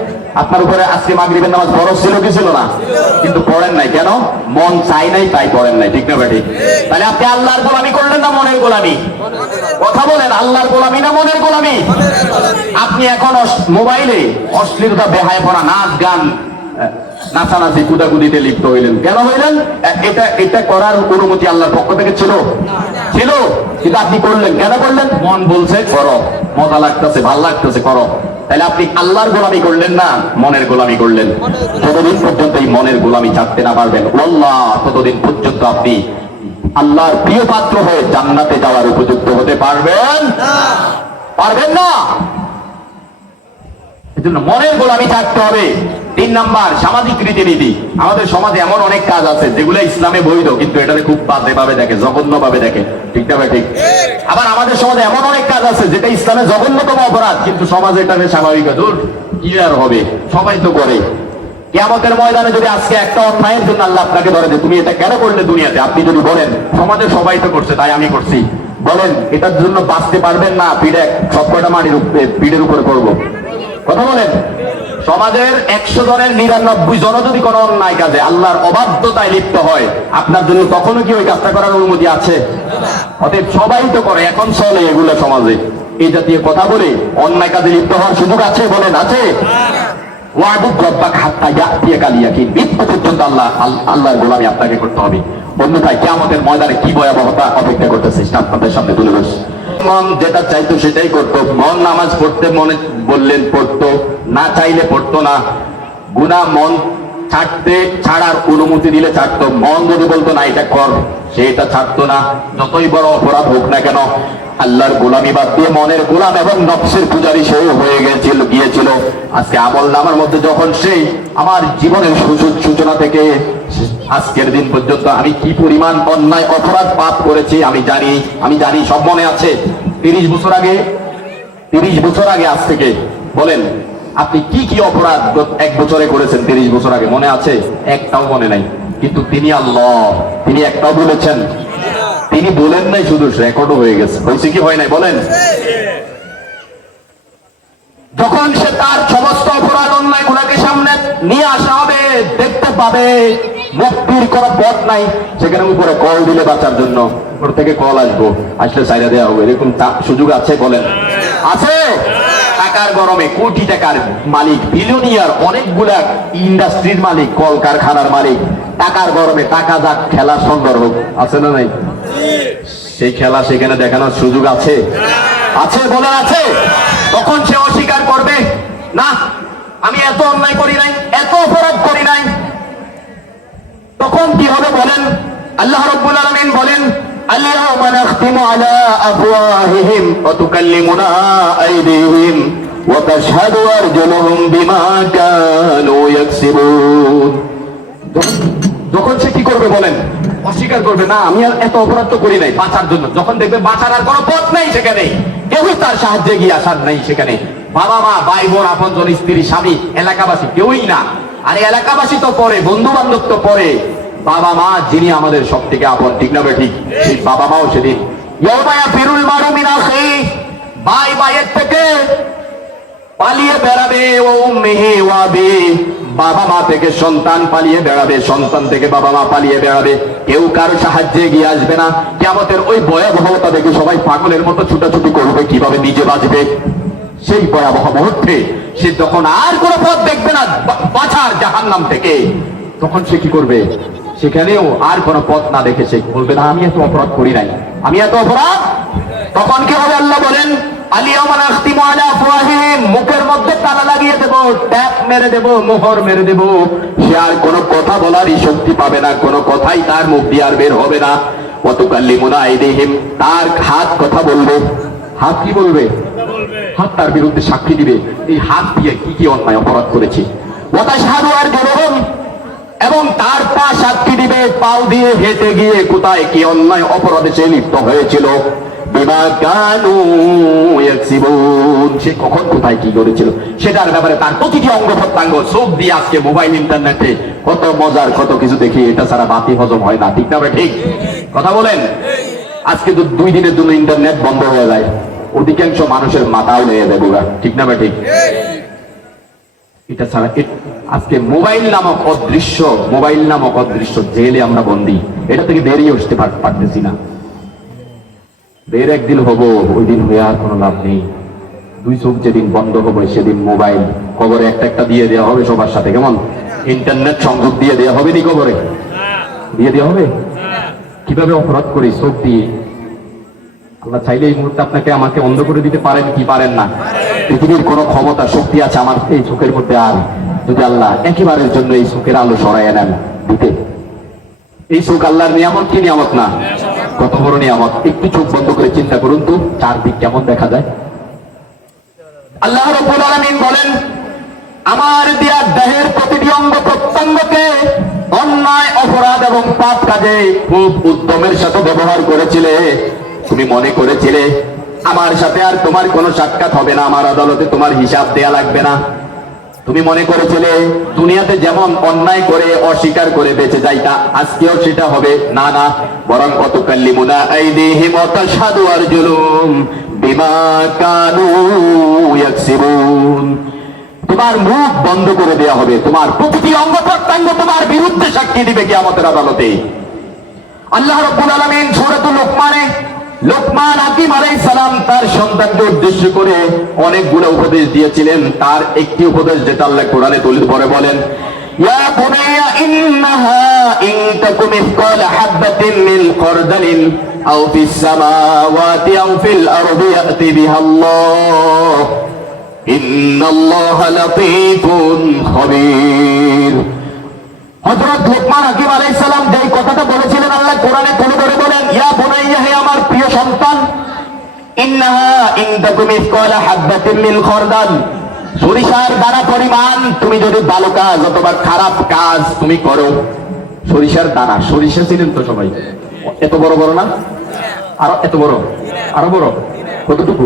আপনার উপরে আজকে মাগরিবের নামাজ ফরজ ছিল কি ছিল না? কিন্তু পড়েন নাই কেন? মন চাই নাই তাই পড়েন নাই, ঠিক না ঠিক? তাহলে আপনি আল্লাহর গোলামি করলেন না মনের গোলামি? কথা বলেন, আল্লাহর গোলামি না মনের গোলামি? আপনি এখন মোবাইলে অশ্লীলতা, বেহায়াপনা, নাচ গান, নাচানাচি, কুদাকুদিতে লিপ্ত হইলেন। কেন হইলেন? এটা করার অনুমতি আল্লাহর পক্ষ থেকে ছিল? কিন্তু আপনি করলেন। কেন করলেন? মন বলছে করো, মজা লাগতেছে, ভাল লাগতেছে, করো। তাহলে আপনি আল্লাহর গোলামি করলেন না, মনের গোলামি করলেন। যতদিন পর্যন্ত এই মনের গোলামি ছাড়তে না পারবেন আল্লাহ, ততদিন পর্যন্ত আপনি আল্লাহর প্রিয় পাত্র হয়ে জান্নাতে যাওয়ার উপযুক্ত হতে পারবেন না। এজন্য মনের গোলামি থাকতে হবে। 3 নাম্বার সামাজিক রীতিনীতি। আমাদের সমাজে এমন অনেক কাজ আছে যেগুলো ইসলামে বৈধ, কিন্তু এটাকে খুব বাজে ভাবে দেখে, জঘন্য ভাবে দেখে, ঠিক না ঠিক? আবার আমাদের সমাজে এমন অনেক কাজ আছে যেটা ইসলামে জঘন্যতম অপরাধ, কিন্তু সমাজে এটাকে স্বাভাবিক, দূর কি আর হবে, সবাই তো করে। কিয়ামতের ময়দানে যদি আজকে একটা অন্যায়ের জন্য আল্লাহ আপনাকে ধরে যে তুমি এটা কেন করলে দুনিয়াতে, আপনি যদি বলেন সমাজে সবাই তো করছে তাই আমি করছি, বলেন এটার জন্য বাঁচতে পারবেন না? সবকটা পিঠের উপরে করবো। কথা বলেন, সমাজের 100 জনের 99 জন যদি কোনো অন্যায় কাজে আল্লাহর অবাধ্যতায় লিপ্ত হয়, আপনার জন্য তখনও কি ওই কাজটা করার অনুমতি আছে? অতএব সবাই তো করে, এখন চলে এগুলো সমাজে। এই জাতীয় কথা বলে অন্যায় কাজে লিপ্ত হওয়ার সুযোগ আছে? বলেন আছে? আল্লাহর গোলামি আপনাকে করতে হবে, অন্যথায় কিয়ামতের ময়দানে কি ভয়াবহতা অপেক্ষা করতেছে আপনাদের সামনে তুলে ধরছি। মন যেটা চাইতো সেটাই করতো। মন নামাজ পড়তে মনে বললেন পড়তো, না চাইলে পড়তো না। গুনাহ মন ছাড়ার অনুমতি দিলে ছাড়তো, মন যদি বলতো না এটা কর, সেটা ছাড়তো না। যতই বড় অপরাধ হোক না কেন, আল্লাহর গোলামি বাদ দিয়ে মনের গোলাম এবং নফসের পূজারী সে হয়ে গিয়েছিল। আজকে আমল নামার মধ্যে যখন সেই আমার জীবনের সূচনা থেকে আজকের দিন পর্যন্ত আমি কি পরিমাণ অন্যায় অপরাধ পাপ করেছি আমি জানি, সব মনে আছে। 30 বছর আগে আজ থেকে বলেন আপনি কি অপরাধ 1 বছরে করেছেন? 30 বছর আগে মনে আছে? একটাও মনে নাই। কিন্তু তিনি আল্লাহ, তিনি একটাও বলেছেন তিনি বলেন নাই, শুধু রেকর্ডও হয়ে গেছে। হয়েছে কি হয় নাই বলেন? যখন সে তার সমস্ত অপরাধ অন্যায় গুলাকে সামনে নিয়ে আসা হবে, দেখতে পাবে মুক্তির কোনো পথ নাই, সেখানে উপরে কল দিলে বাঁচার জন্য উপর থেকে কল আসবো, আসলে সাইরা দেওয়া হবে, এরকম সুযোগ আছে বলেন? আছে? টাকার গরমে কোটি টাকার মালিক, বিলিয়নিয়ার, অনেকগুলা ইন্ডাস্ট্রির মালিক, কল কারখানার মালিক, টাকার গরমে টাকা যাক, খেলা সুন্দর হোক, আছে না নাই? সেই খেলা সেখানে দেখানোর সুযোগ আছে? আছে বলেন আছে? তখন সে অস্বীকার করবে, না আমি এত অন্যায় করি নাই, এত অপরাধ করি নাই। তখন কি হবে বলেন? আল্লাহ রাব্বুল আলামিন বলেন, আল-ইয়াওমা নাখতিমু আলা আফওয়াহিহিম ওয়া তুকাল্লিমুনা আইদিহিম ওয়া তাশহাদু আরজুলুহুম বিমা কানু ইয়াকসিবুন। যখন সে কি করবে বলেন? অস্বীকার করবে, না আমি আর এত অপরাধ তো করি নাই, বাঁচার জন্য। যখন দেখবে বাঁচার আর কোনো পথ নেই, সেখানে কেউই তার সাহায্যে গিয়ে আসার নেই, সেখানে বাবা মা, ভাই বোন, আপনজন, স্ত্রী, স্বামী, এলাকাবাসী কেউই না। আর এলাকাবাসী তো পরে, বন্ধু বান্ধব তো পরে, বাবা মা যিনি আমাদের সব থেকে আপন, ঠিক না ঠিক? সেই বাবা মাও সেদিন ইয়াউমা ইয়াফিরুল মারউ মিন আখিহি, ভাই ভাইয়ের থেকে পালিয়ে বেড়াবে, ও উম্মিহি ওয়া আবিহি, বাবা মা থেকে সন্তান পালিয়ে বেড়াবে, সন্তান থেকে বাবা মা পালিয়ে বেড়াবে, কেউ কারো সাহায্যে গিয়ে আসবে না। কিয়ামতের ওই ভয়াবহতা দেখে সবাই পাগলের মতো ছুটাছুটি করবে, কিভাবে নিজে বাঁচবে। সেই ভয়াবহ মুহূর্তে সে যখন আর কোনো পথ দেখবে না বাঁচার জাহান্নাম থেকে, তখন সে কি করবে? সেখানেও আর কোনো পথ না দেখে সে বলবে, না আমি এত অপরাধ করি নাই, আমি এত অপরাধ। তখন কি হবে? আল্লাহ বলেন, আল-ইয়াওমা নাখতিমু আলা আফওয়াহিহিম, মুখের মধ্যে তালা লাগিয়ে দেব, ট্যাপ মেরে দেব, মোহর মেরে দেব। সে আর কোনো কথা বলারই শক্তি পাবে না, কোনো কথাই তার মুখ দিয়ে আর বের হবে না। ওয়া তুকাল্লিমুনা আইদিহিম, তার হাত কথা বলবে। হাত কি বলবে? হাত তার বিরুদ্ধে সাক্ষী দিবে, এই হাত দিয়ে কি কি অন্যায় অপরাধ করেছি। ওয়া তাশহাদু আরজুলুহুম, এবং তার পা সাক্ষী দিবে, পাও দিয়ে হেঁটে গিয়ে কোথায় কি অন্যায় অপরাধে সে লিপ্ত হয়েছিল। বিমা কানু ইয়াকসিবুন, সে কখন কোথায় কি করেছিল সেটার ব্যাপারে তার প্রতিটি অঙ্গ প্রত্যঙ্গ, চোখ দিয়ে আজকে মোবাইল ইন্টারনেটে কত মজার কত কিছু দেখি, এটা ছাড়া বাতি হজম হয় না, ঠিক না ঠিক? কথা বলেন। আজকে তো 2 দিনের জন্য ইন্টারনেট বন্ধ হয়ে যায়, অধিকাংশ মানুষের মাথাও লেগে যায়, ঠিক না ঠিক? এটা ছাড়া আজকে মোবাইল নামক অদৃশ্য জেলে আমরা বন্দী, এটা থেকে বেরিয়ে আসতে পারতেছি না। বের একদিন হবো, ওই দিন হয়ে আর কোনো লাভ নেই। 2 চোখ যেদিন বন্ধ হবে সেদিন মোবাইল কবরে একটা একটা দিয়ে দেওয়া হবে সবার সাথে, কেমন? ইন্টারনেট সংযোগ দিয়ে দেওয়া হবে নি কবরে? দিয়ে দেওয়া হবে। কিভাবে অপরাধ করি চোখ দিয়ে? আল্লাহ চাইলে এই মুহূর্তে আপনাকে আমাকে অন্ধ করে দিতে পারেন কি পারেন না? পৃথিবীর কোন ক্ষমতা শক্তি আছে আমার এই চোখের মধ্যে? আর যদি আল্লাহ একেবারের জন্য এই চোখের আলো সরাইয়া নেন দিতে, এই চোখ আল্লাহর নিয়ামত কি নিয়ামত না? কত বড় নিয়ামত। একটু চোখ বন্ধ করে চিন্তা করুন তো চারদিক কেমন দেখা যায়। আল্লাহ রাব্বুল আলামিন বলেন, আমার দেয়া দেহের প্রতিটি অঙ্গ প্রত্যঙ্গকে অন্যায় অপরাধ এবং পাপ কাজে খুব উদ্যমের সাথে ব্যবহার করেছিলে। তুমি মনে করেছিলে আমার সাথে আর তোমার কোনো সাক্ষাৎ হবে না, আমার আদালতে তোমার হিসাব দেয়া লাগবে না। তুমি মনে করেছিলে দুনিয়াতে যেমন অন্যায় করে অস্বীকার করে বেঁচে যাইতা, আজকেও সেটা হবে না, না, বরং অতুকাল্লিমুনা আইদিহিম ওয়া তাশহাদু আরজুলুহুম বিমা কানু ইয়াকসিবুন। তোমার মুখ বন্ধ করে দেওয়া হবে, তোমার প্রতিটি অঙ্গ প্রত্যঙ্গ তোমার বিরুদ্ধে সাক্ষী দিবে কিয়ামতের আদালতে। আল্লাহ রাব্বুল আলামিন সূরাতুল লোকমান হাকিম আলাইহিস সালাম তার সন্তানকে উদ্দেশ্য করে অনেকগুলো উপদেশ দিয়েছিলেন। তার একটি উপদেশ যেটা আল্লাহ কোরআনে তুলে ধরে বলেন, ইয়া বুনাইয়া ইন্নাহা ইন তাকুম মিসকালা হাববাতিন মিন খারদালিন আও ফিস সামাওয়াতি আও ফিল আরদি ইয়াতি বিহাল্লাহ ইন্নাল্লাহা লাতীফুন খাবীর। হযরত লোকমান হাকিম আলাইহিস সালাম যেই কথাটা বলেছিলেন আল্লাহ কোরআনে তুলে ধরে বলেন, ইয়া বুনাইয়া, হে আমার প্রিয় সন্তান, ইন্নাহা ইন তাকুম মিসকালা হাববাতিন মিন খারদাল, সরিষার দানা পরিমাণ তুমি যদি ভালো কাজ অথবা খারাপ কাজ তুমি করো, সরিষার দানা, সরিষা ছিলেন তো সবাই, এত বড় বড় না? আর এত বড়, আরো বড়, কতটুকু?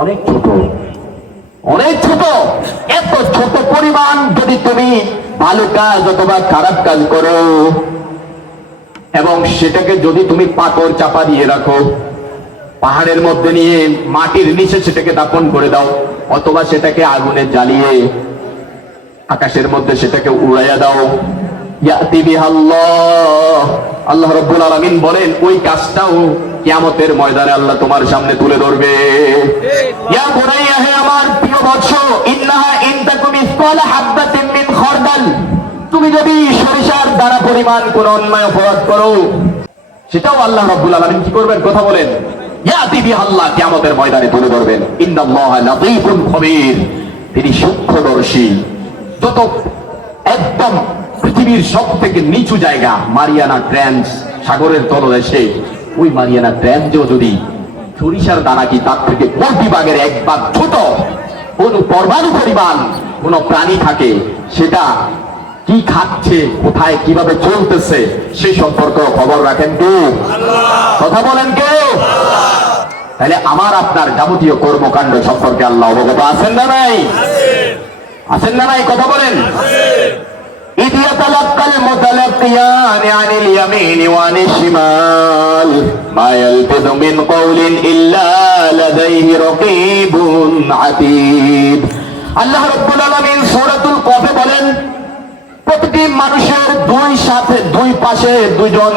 অনেক ছোট, অনেক ছোট। এত ছোট পরিমাণ যদি তুমি ভালো কাজ অথবা খারাপ কাজ করো, এবং সেটাকে যদি তুমি পাথর চাপা দিয়ে রাখো, পাহাড়ের মধ্যে নিয়ে মাটির নিচে সেটাকে দাপন করে দাও, অথবা সেটাকে আগুনে জ্বালিয়ে আকাশের মধ্যে সেটাকে উড়াইয়া দাও, ইয়াতি বিহাল্লাহ, আল্লাহ রাব্বুল আলামিন বলেন ওই কাজটাও কিয়ামতের ময়দানে আল্লাহ তোমার সামনে তুলে ধরবে। ইয়া বুনাইয়া, হে আমার প্রিয় বৎস, ইন্নাহা ইন তাকুম মিসকালা হাববাতিন মিন খারদাল, তুমি যদি সরিষার দানা পরিমাণ কোন অন্যায় অপরাধ করো, সেটাও আল্লাহ রাব্বুল আলামিন কি করবেন? কথা বলেন, ইয়াতি বিহাল্লাহ, কিয়ামতের ময়দানে তুলে ধরবেন। ইন্নাল্লাহা লাতীফুন খবীর, তিনি সূক্ষ্মদর্শী। যত একদম পৃথিবীর সব থেকে নিচু জায়গা মারিয়ানা ট্রেঞ্চ, সাগরের তলদেশে, ওই মারিয়ানা ট্রেঞ্চেও যদি সরিষার দানা কি তার থেকে কোটি ভাগের এক ভাগ ছোট কোন পরমাণু পরিমাণ কোন প্রাণী থাকে, সেটা কি খাচ্ছে, কোথায় কিভাবে চলতেছে, সেই সম্পর্কে খবর রাখেন কে? কথা বলেন কে? তাহলে আমার আপনার যাবতীয় কর্মকাণ্ড সম্পর্কে আল্লাহ অবগত আছেন না নাই? আছেন না নাই? কথা বলেন। إذ يتلقى المتلقيان عن اليمين وعن الشمال ما يلفظ من قول إلا لديه رقيب عتيد। আল্লাহ রাব্বুল আলামিন সূরাতুল কফে বলেন, প্রতিটি মানুষের দুই পাশে দুইজন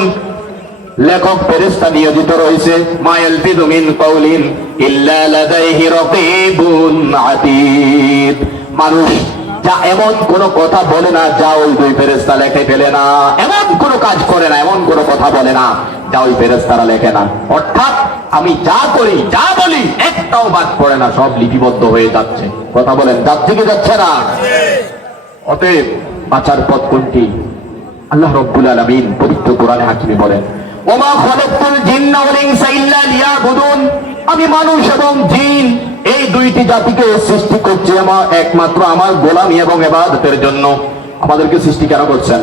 লেখক ফেরেশতা নিয়োজিত রয়েছে। মা ইয়ালফিযু মিন কাউলিন ইল্লা লাদাইহি রাকীবুন আতীদ, মানুষ যা এমন কোন কথা বলে না যা ওই দুই ফেরেশতা লেখে ফেলে না, এমন কোন কাজ করে না, এমন কোন কথা বলে না যা ওই ফেরেশতারা লেখে না। অর্থাৎ আমি যা করি যা বলি একটাও বাদ পড়ে না, সব লিপিবদ্ধ হয়ে যাচ্ছে। কথা বলেন, যাচ্ছে কি যাচ্ছে না? অতএব বাঁচার পথ কোনটি? আল্লাহ রাব্বুল আলামিন পবিত্র কোরআনে হাকিমে বলেন, ওমা খালাকতুল জিন্না ওয়াল ইনসা ইল্লা লিয়াবুদুন, আমি মানুষ এবং জিন এই দুইটি জাতিকে সৃষ্টি করছি একমাত্র আমার গোলামি এবং ইবাদতের জন্য। আমাদেরকে সৃষ্টি কেন করছেন?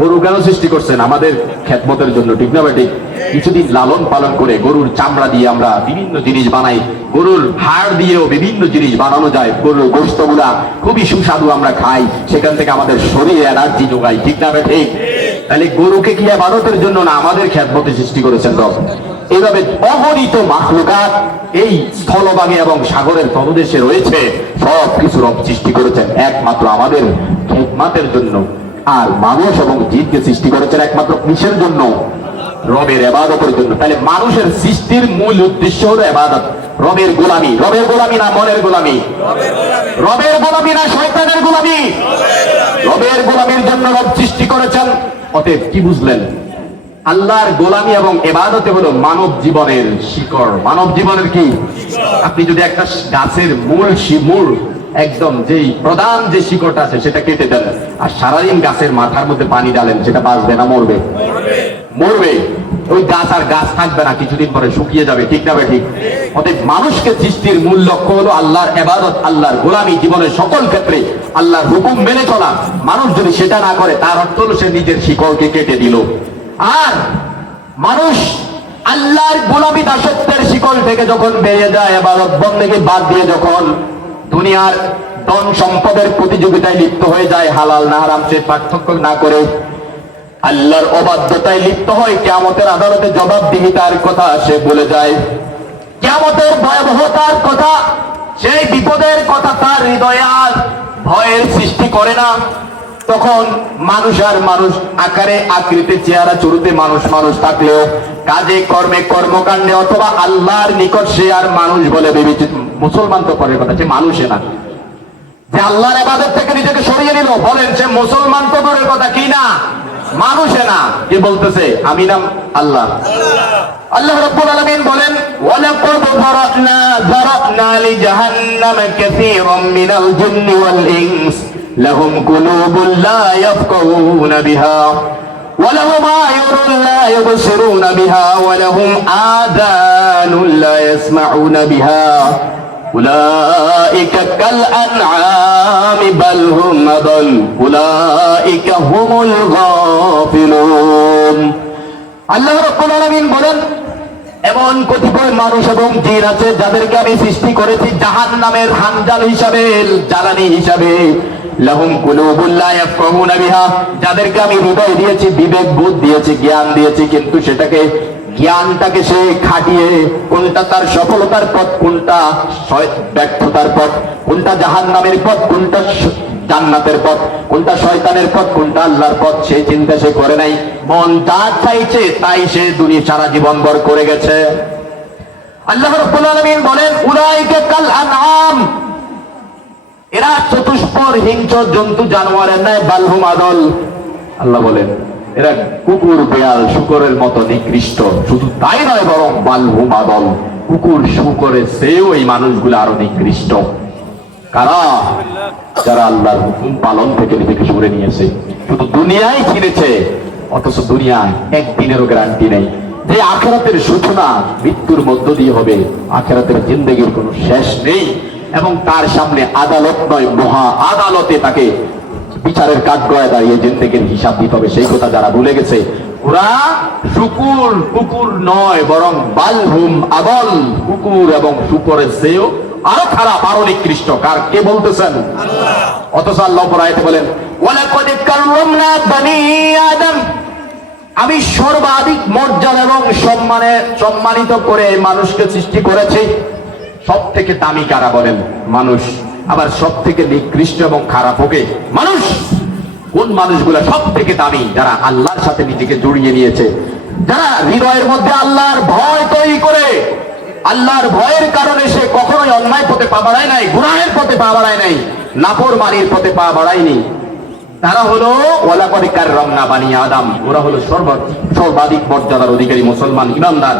গরু কেন সৃষ্টি করছেন? আমাদের খেদমতের জন্য, ঠিক না বেঠিক? কিছুদিন লালন পালন করে গরুর চামড়া দিয়ে আমরা বিভিন্ন জিনিস বানাই, গরুর হাড় দিয়েও বিভিন্ন জিনিস বানানো যায়, গরুর গোশতগুলা খুবই সুস্বাদু আমরা খাই, সেখান থেকে আমাদের শরীরে এনার্জি যোগাই, ঠিক না বেঠিক? তাহলে গরুকে কি ইবাদতের জন্য না আমাদের খেদমতে সৃষ্টি করেছেন রব? এইভাবে অগণিত মাখলুকাত এই স্থলভাগে এবং সাগরের তলদেশে রয়েছে, সব কিছু রব সৃষ্টি করেছেন একমাত্র আমাদের খেদমতের জন্য। আর মানুষ এবং জিনকে সৃষ্টি করেছেন একমাত্র কিসের জন্য? রবের ইবাদতের জন্য। তাহলে মানুষের সৃষ্টির মূল উদ্দেশ্য হলো ইবাদত, রবের গোলামি। রবের গোলামি না মনের গোলামি? রবের গোলামি না শয়তানের গোলামি? রবের গোলামির জন্য রব সৃষ্টি করেছেন। অতএব কি বুঝলেন? আল্লাহর গোলামি এবং ইবাদতে হলো মানব জীবনের শিকড়। মানব জীবনের কি? আপনি যদি একটা গাছের মূল একদম যেই প্রধান যে শিকড়টা আছে সেটা কেটে দেন, আর সারাদিন গাছের মাথার মধ্যে পানি ডালেন, সেটা বাঁচবে না মরবে? মরবে। ওই গাছ আর গাছ থাকবে না, কিছুদিন পরে শুকিয়ে যাবে, ঠিক না ঠিক? অতএব মানুষকে সৃষ্টির মূল লক্ষ্য হলো আল্লাহর ইবাদত, আল্লাহর গোলামি, জীবনের সকল ক্ষেত্রে আল্লাহর হুকুম মেনে চলা। মানুষ যদি সেটা না করে তার অর্থ হলো সে নিজের শিকড়কে কেটে দিল। আর মানুষ আল্লাহর গোলামি দাসত্বের শিকল থেকে যখন বেরিয়ে যায়, ইবাদত বন্দেগী বাদ দিয়ে যখন দুনিয়ার ধন সম্পদের প্রতিযোগিতায় লিপ্ত হয়ে যায়, হালাল না হারাম সে পার্থক্য না করে আল্লাহর অবাধ্যতায় লিপ্ত হয়, কিয়ামতের আদালতে জবাবদিহিতার কথা সে ভুলে যায়, কিয়ামতের ভয়াবহতার কথা, সেই বিপদের কথা তার হৃদয়ে আর ভয়ের সৃষ্টি করে না, তখন মানুষ আর মানুষ আকারে আকৃতি চেহারা চুরুতে মানুষ থাকলেও কাজে কর্মে কর্মকাণ্ডে অথবা আল্লাহর নিকট সে আর মানুষ বলে বিবেচিত। মুসলমান তো পরের কথা, সে মানুষে না, যে আল্লাহর ইবাদত থেকে নিজেকে সরিয়ে নিল, বলেন সে মুসলমান তো দূরের কথা, কি না মানুষে না। কি বলতেছে? আমি নাম আল্লাহ। আল্লাহ রাব্বুল আলামিন বলেন, ওয়ালাকাদ যারানা লিজাহান্নামা কাসীরাম মিনাল জিন্নি ওয়াল ইনস লাহুম কুলুবুন লা ইয়াফকাহুনা বিহা ওয়া লাহুম আ'য়ুনুন লা ইউবসিরুনা বিহা ওয়া লাহুম আযানুন লা ইয়াসমাউনা বিহা উলাইকা কাল আনআমি বাল হুম আদাল উলাইকা হুমুল গাফিলুন। আল্লাহ রাব্বুল আলামিন বলেন, এমন কতিপয় মানুষ এবং জিন আছে যাদেরকে আমি সৃষ্টি করেছি জাহান্নামের হানজাল হিসাবে, জ্বালানি হিসাবে, লাহুম কুলুবুন লা ইয়াফকাহুনা বিহা, যাদেরকে আমি হৃদয় দিয়েছি, বিবেক বুদ্ধি দিয়েছি, জ্ঞান দিয়েছি, কিন্তু সেটাকে জ্ঞানটাকে সে খাটিয়ে কোনটা তার সফলতার পথ, কোনটা ব্যর্থতার পথ, কোনটা জাহান্নামের পথ, কোনটা জান্নাতের পথ, কোনটা শয়তানের পথ, কোনটা আল্লাহর পথ, সেই চিন্তা সে করে নাই। মন যা চাইছে তাই সে দুনিয়া সারা জীবন ভর করে গেছে। আল্লাহ রাব্বুল আলামিন বলেন উলাইকা কাল আনআম, এরা চতুষ্পদ হিংস্র জন্তু জানোয়ারের ন্যায়, বালহুম আদল। আল্লাহ বলেন এরা কুকুর বেয়াল শূকরের মতো নিকৃষ্ট। শুধু তাই নয়, বরং বালহুম আদল, কুকুর শূকরের চেয়েও এই মানুষগুলো আরো নিকৃষ্ট। কারা? যারা আল্লাহর হুকুম পালন থেকে নিজেকে সরে নিয়েছে, শুধু দুনিয়ায় চিনেছে, অথচ দুনিয়ায় একদিনেরও গ্যারান্টি নেই যে আখিরাতের সূচনা মৃত্যুর মধ্য দিয়ে হবে, আখিরাতের জিন্দেগির কোনো শেষ নেই, এবং তার সামনে আদালত নয়, মহা আদালতে তাকে বিচারের কাঠগড়ায় দাঁড়িয়ে জিন্দেগির হিসাব দিতে হবে। সেই কথা যারা ভুলে গেছে, ওরা কুকুর নয়, বরং বালহুম আদল, কুকুর এবং শূকরের চেয়েও আরো খারাপ, আরো নিকৃষ্ট। কার? কে বলতেছেন? আল্লাহ। অথচ আল্লাহ পর আয়াতে বলেন ওয়ালাকাদ কাররামনা বনি আদম, আমি সর্বাধিক মর্যাদা এবং সম্মানিত করে মানুষকে সৃষ্টি করেছি। সব থেকে দামি কারা? বলেন মানুষ। আবার সব থেকে নিকৃষ্ট এবং খারাপ হবে মানুষ। কোন মানুষগুলা সব থেকে দামি? যারা আল্লাহর সাথে নিজেকে জড়িয়ে নিয়েছে, যারা হৃদয়ের মধ্যে আল্লাহর ভয় তৈরি করে, আল্লাহর ভয়ের কারণে সে কখনোই অন্যায় পথে পা বাড়ায় নাই, গুনাহের পথে পা বাড়ায় নাই, নাফরমানির পথে পা বাড়ায়নি। তারা হলো ওয়ালাকাদ কাররামনা বনি আদম, ওরা হলো সর্বাধিক মর্যাদার অধিকারী মুসলমান ইমানদার।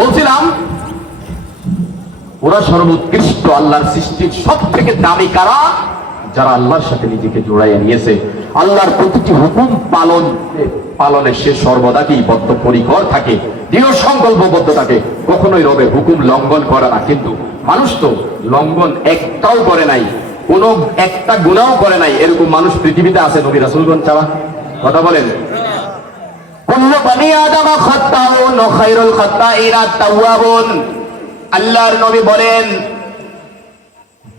বলছিলাম ওরা সর্বোৎকৃষ্ট, আল্লাহর সৃষ্টির সব থেকে দামি কারা? যারা আল্লাহর সাথে নিজেকে জোড়াইয়া নিয়েছে, আল্লাহর প্রতিটি হুকুম পালনে সে সর্বদা কি বদ্ধপরিকর থাকে, দৃঢ় সংকল্পবদ্ধ থাকে, কখনোই রবের হুকুম লঙ্ঘন করে না। কিন্তু মানুষ তো লঙ্ঘন একটাও করে নাই, কোন একটা গুনাহও করে নাই। এরকম মানুষ পৃথিবীতে আছে নবী রাসূলগণ ছাড়া? কথা বলেন। কুল্লু বনি আদম খাত্তাউন ওয়া খায়রুল খাত্তাইনা তাওয়াবুন। আল্লাহর নবী বলেন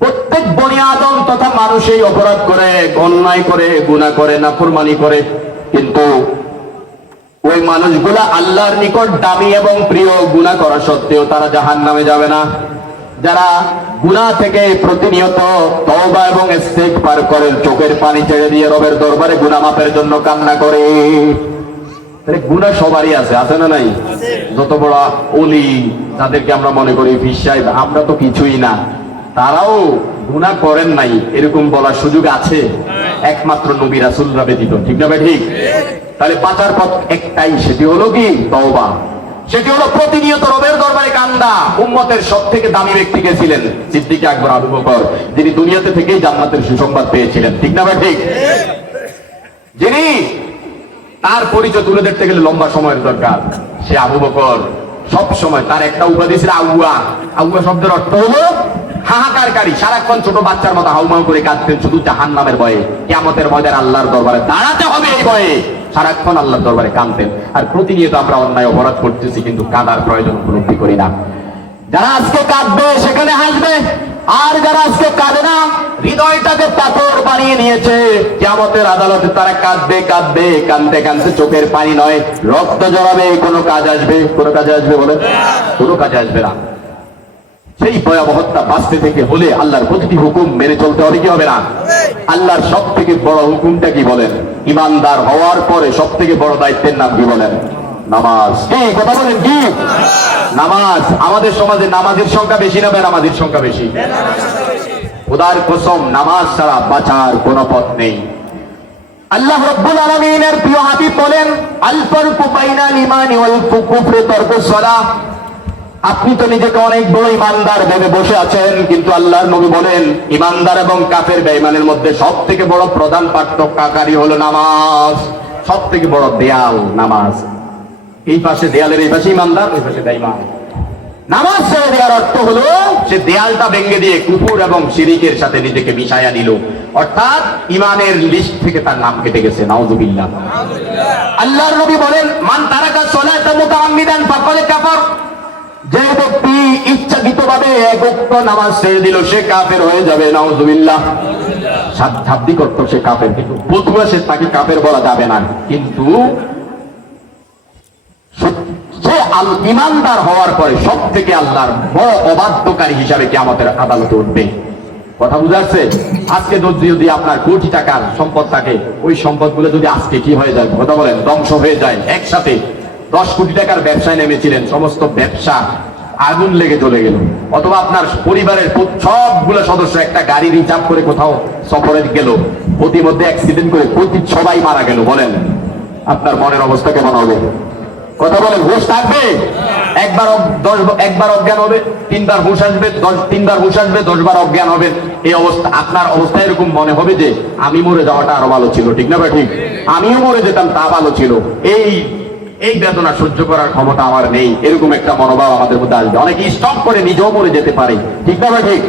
প্রত্যেক বনি আদম তথা মানুষই অপরাধ করে, অন্যায় করে, গুনাহ করে, নাফরমানি করে, কিন্তু ওই মানুষগুলা আল্লাহর নিকট দামি এবং প্রিয়। গুনাহ করা সত্ত্বেও তারা জাহান্নামে যাবে না। যারা গুনাহ থেকে প্রতিনিয়ত তওবা এবং ইস্তেগফার করে, চোখের পানি ছেড়ে দিয়ে রবের দরবারে গুনাহ মাফের জন্য কান্না করে। গুনাহ সবারই আছে, আছে না নাই? যত বড় ওলি, যাদেরকে আমরা মনে করি পীর সাহেব, আমরা তো কিছুই না, তারাও গুনাহ করেন নাই, এরকম বলার সুযোগ আছে? একমাত্র নবী রাসূলরা ব্যতীত। ঠিক না ভাই? ঠিক। তাহলে বাঁচার পথ একটাই, সেটি হলো কি? তওবা। সেটি হলো প্রতিনিয়ত রবের দরবারে কান্দা। উম্মতের সব থেকে দামি ব্যক্তি কে ছিলেন? সিদ্দিক আকবর, আবু বকর, যিনি দুনিয়াতে থেকেই জান্নাতের সুসংবাদ পেয়েছিলেন। ঠিক না ভাই? ঠিক। যিনি, তার পরিচয় তুলে ধরতে গেলে লম্বা সময়ের দরকার। সে আবু বকর সব সময়, তার একটা উপাধি ছিল আউয়া। আউয়া শব্দের অর্থ হলো হাহাকারকারী। সারাক্ষণ ছোট বাচ্চার মতো হাউমাউ করে কাঁদতেন, শুধু জাহান্নামের ভয়ে, কিয়ামতের ময়দানে আল্লাহর দরবারে দাঁড়াতে হবে এই ভয়ে সারাক্ষণ আল্লাহর দরবারে কাঁদতেন। আর প্রতিনিয়ত আমরা অন্যায় অপরাধ করতেছি, কিন্তু কাঁদার প্রয়োজন উপলব্ধি করি না। যারা আজকে কাঁদবে সেখানে হাসবে, আর যারা আজকে কাঁদে না, হৃদয়টাকে পাথর বানিয়ে নিয়েছে, কিয়ামতের আদালতে তারা কাঁদবে, কাঁদতে কাঁদতে চোখের পানি নয়, রক্ত জড়াবে। কোনো কাজ আসবে? কোনো কাজে আসবে? বলেন, কোনো কাজে আসবে না। সেই ভয়াবহতা বাঁচতে থেকে হলে আল্লাহর প্রতিটি হুকুম মেনে চলতে হবে কি হবে না? আল্লাহর সব থেকে বড় হুকুমটা কি বলেন? ইমানদার হওয়ার পরে সব থেকে বড় দায়িত্বের নাম কি বলেন? নামাজ। কি কথা বলেন? কি নামাজ? আমাদের সমাজে নামাজের সংখ্যা বেশি না বেনামাজের সংখ্যা বেশি? খোদার কসম, নামাজ ছাড়া বাঁচার কোনো পথ নেই। আল্লাহ রাব্বুল আলামিনের প্রিয় হাবিব বলেন আল ফারকু বাইনাল ঈমানি ওয়াল কুফরি তারকুস সালাহ। আপনি তো নিজেকে অনেক বড় ইমানদার ভেবে বসে আছেন, কিন্তু আল্লাহর নবী বলেন ইমানদার এবং কাফের বেঈমানের মধ্যে সব থেকে বড় প্রধান পার্থক্যকারী হলো নামাজ। সব থেকে বড় দেয়াল নামাজ। এই পাশে দেয়ালের এই পাশে ইমানদার, ওই পাশে বেঈমান। নামাজ ছেড়ে দেওয়ার অর্থ হলো সে দেয়ালটা ভেঙে দিয়ে কুফর এবং শিরিকের সাথে নিজেকে মিশাইয়া নিল, অর্থাৎ ইমানের লিস্ট থেকে তার নাম কেটে গেছে। নাউযুবিল্লাহ। আল্লাহর নবী বলেন, মান তারাকা সালাতা মুতাআম্মিদান ফাকাদ কাফার। যে ব্যক্তি ইচ্ছাকৃতভাবে এক ওয়াক্ত নামাজ ছেড়ে দিল সে কাফের হয়ে যাবে। নাউযুবিল্লাহ। শাব্দিক অর্থ সে কাফের, কিন্তু প্রথমে সে তাকে কাফের বলা যাবে না, কিন্তু সে ইমানদার হওয়ার পরে সব থেকে আল্লাহর বড় অবাধ্যকারী হিসাবে কিয়ামতের আদালতে উঠবে। কথা বুঝাচ্ছে? আজকে যদি আপনার কোটি টাকার সম্পদ থাকে, ওই সম্পদগুলো যদি আজকে কি হয়ে যায়, কথা বলেন, ধ্বংস হয়ে যায় একসাথে। 10 কোটি টাকার ব্যবসায় নেমেছিলেন, সমস্ত ব্যবসা আগুন লেগে চলে গেল। অথবা আপনার পরিবারের সবগুলো সদস্য একটা গাড়ি রিজার্ভ করে কোথাও সফরে গেল, প্রতিমধ্যে অ্যাক্সিডেন্ট করে সবাই মারা গেল। বলেন আপনার মনের অবস্থা কেমন হবে? কথা বলেন, হুঁশ থাকবে? একবার অজ্ঞান হবে, 3 বার হুঁশ আসবে, 3 বার হুঁশ আসবে, 10 বার অজ্ঞান হবে। এই অবস্থা, আপনার অবস্থা এরকম মনে হবে যে আমি মরে যাওয়াটা আরো ভালো ছিল। ঠিক না ভাই? ঠিক। আমিও মরে যেতাম, তা ভালো ছিল। এই বেদনা সহ্য করার ক্ষমতা আমার নেই, এরকম একটা মনোভাব আমাদের মধ্যে আসবে। অনেকে স্টপ করে নিজেও মরে যেতে পারে। ঠিক না ভাই? ঠিক।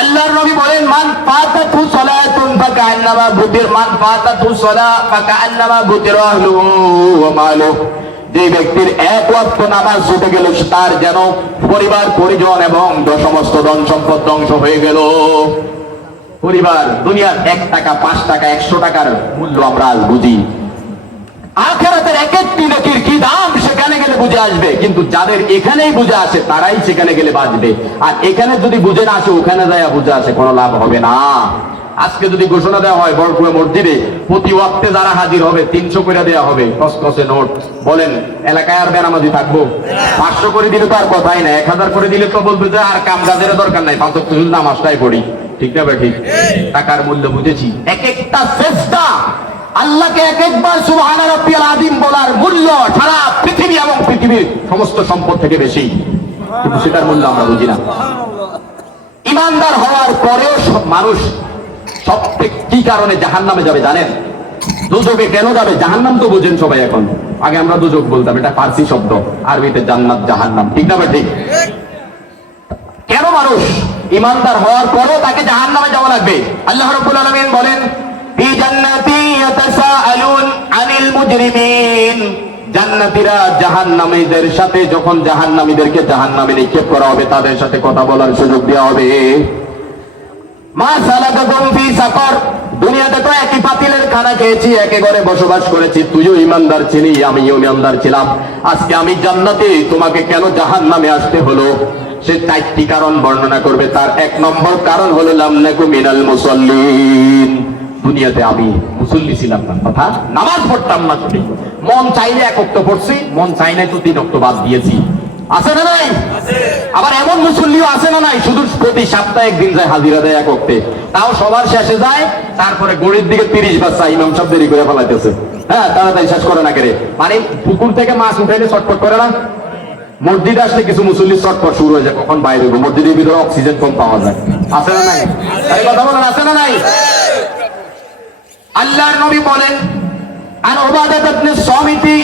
আল্লাহর নবী বলেন, মান ফাতাতু সালাতুন ফাকান্নামা বুতির, মান ফাতাতু সালাহ ফাকান্নামা বুতির আহলুহু ওয়া মালুহু। যে ব্যক্তির এক ওয়াক্ত নামাজ ছুটে গেল, তার যেন পরিবার পরিজন এবং সমস্ত ধন সম্পদ ধ্বংস হয়ে গেল। পরিবার, দুনিয়ার 1 টাকা, 5 টাকা, 100 টাকার মূল্য আমরা আজ বুঝি। আখিরাতের এক একটি নেকির কি দাম সেখানে গেলে বুঝে আসবে। কিন্তু যাদের এখানেই বুঝে আসে তারাই সেখানে গেলে বাঁচবে। আর এখানে যদি বুঝে না আসে, ওখানে যায় বুঝে আসে, কোনো লাভ হবে না। আজকে যদি ঘোষণা দেওয়া হয় বড়পুরে মসজিদে প্রতি ওয়াক্তে যারা হাজির হবে 300 করে দেওয়া হবে, কসকসে নোট, বলেন এলাকায় আর বেনামাজি থাকবো? 500 করে দিলে তো আর কথাই না, 1000 করে দিলে তো বলবে যে আর কাম কাজের দরকার নাই, 5 ওয়াক্ত শুধু নামাজটাই পড়ি। ঠিক না ভাই? ঠিক। টাকার মূল্য বুঝেছি। এক একটা চেষ্টা আল্লাহকে এক একবার সুবহান রাব্বিয়াল আযীম বলার মূল্য সারা পৃথিবী এবং পৃথিবীর সমস্ত সম্পদ থেকে বেশি, কিন্তু সেটার মূল্য আমরা বুঝি না। ইমানদার হওয়ার পরেও সব মানুষ সব কি কারণে জাহান্নামে যাবে জানেন? দুজকে কেন যাবে? জাহান্নাম তো বুঝেন সবাই এখন, আগে আমরা দুজক বলতাম, এটা ফার্সি শব্দ, আরবিতে জান্নাত জাহান্নাম। ঠিক না ভাই? ঠিক। কেন মানুষ ইমানদার হওয়ার পরেও তাকে জাহান্নামে যাওয়া লাগবে? আল্লাহ রাব্বুল আলামিন বলেন, ফি জান্নাতি ইয়াতাসাআলুন আনিল মুজরিমিন। জান্নাতীরা জাহান্নামীদের সাথে যখন জাহান্নামীদেরকে জাহান্নামে নিক্ষেপ করা হবে, তাদের সাথে কথা বলার সুযোগ দেওয়া হবে। মা সালাকাকুম ফি সাকার। দুনিয়াতে তো একই পাতিলের খানা খেয়েছি, একে ঘরে বসবাস করেছি, তুইও ইমানদার ছিলি, আমিও ইমানদার ছিলাম, আজকে আমি জান্নাতে, তোমাকে কেন জাহান্নামে আসতে হলো? সে 4টি কারণ বর্ণনা করবে। তার 1 নম্বর কারণ হলো লাম নাকু মিনাল মুসাল্লিন। দুনিয়াতে আমি মুসল্লি ছিলাম না, কথা নামাজ পড়তাম না, শুনি মন চাইলে 1 ওয়াক্ত পড়ছি, মন চাই নাই তো 3 ওয়াক্ত বাদ দিয়েছি। আছে না নাই? আবার এমন মুসল্লিও আছে না নাই, শুধু প্রতি সপ্তাহে 1 দিন যায় হাজিরা দেয় 1 ওয়াক্তে, তাও সবার শেষে যায়, তারপরে গড়ির দিকে 30 বাচ্চা ইমাম সাহেব দেরি করে ফেলাইতেছে। হ্যাঁ, তাড়াতাড়ি শেষ করে না করে, মানে পুকুর থেকে মাছ উঠাইলে চটপট করে না। মসজিদে আসলে কিছু মুসল্লি চটপট শুরু হয়ে যায়, কখন বাইরে হবো, মসজিদের ভিতরে অক্সিজেন কম পাওয়া যায়। আছে না নাই? এই কথা বলেন, আছে না নাই? আল্লাহর নবী বলেন, আন উবাদাহ ইবনে সামিতি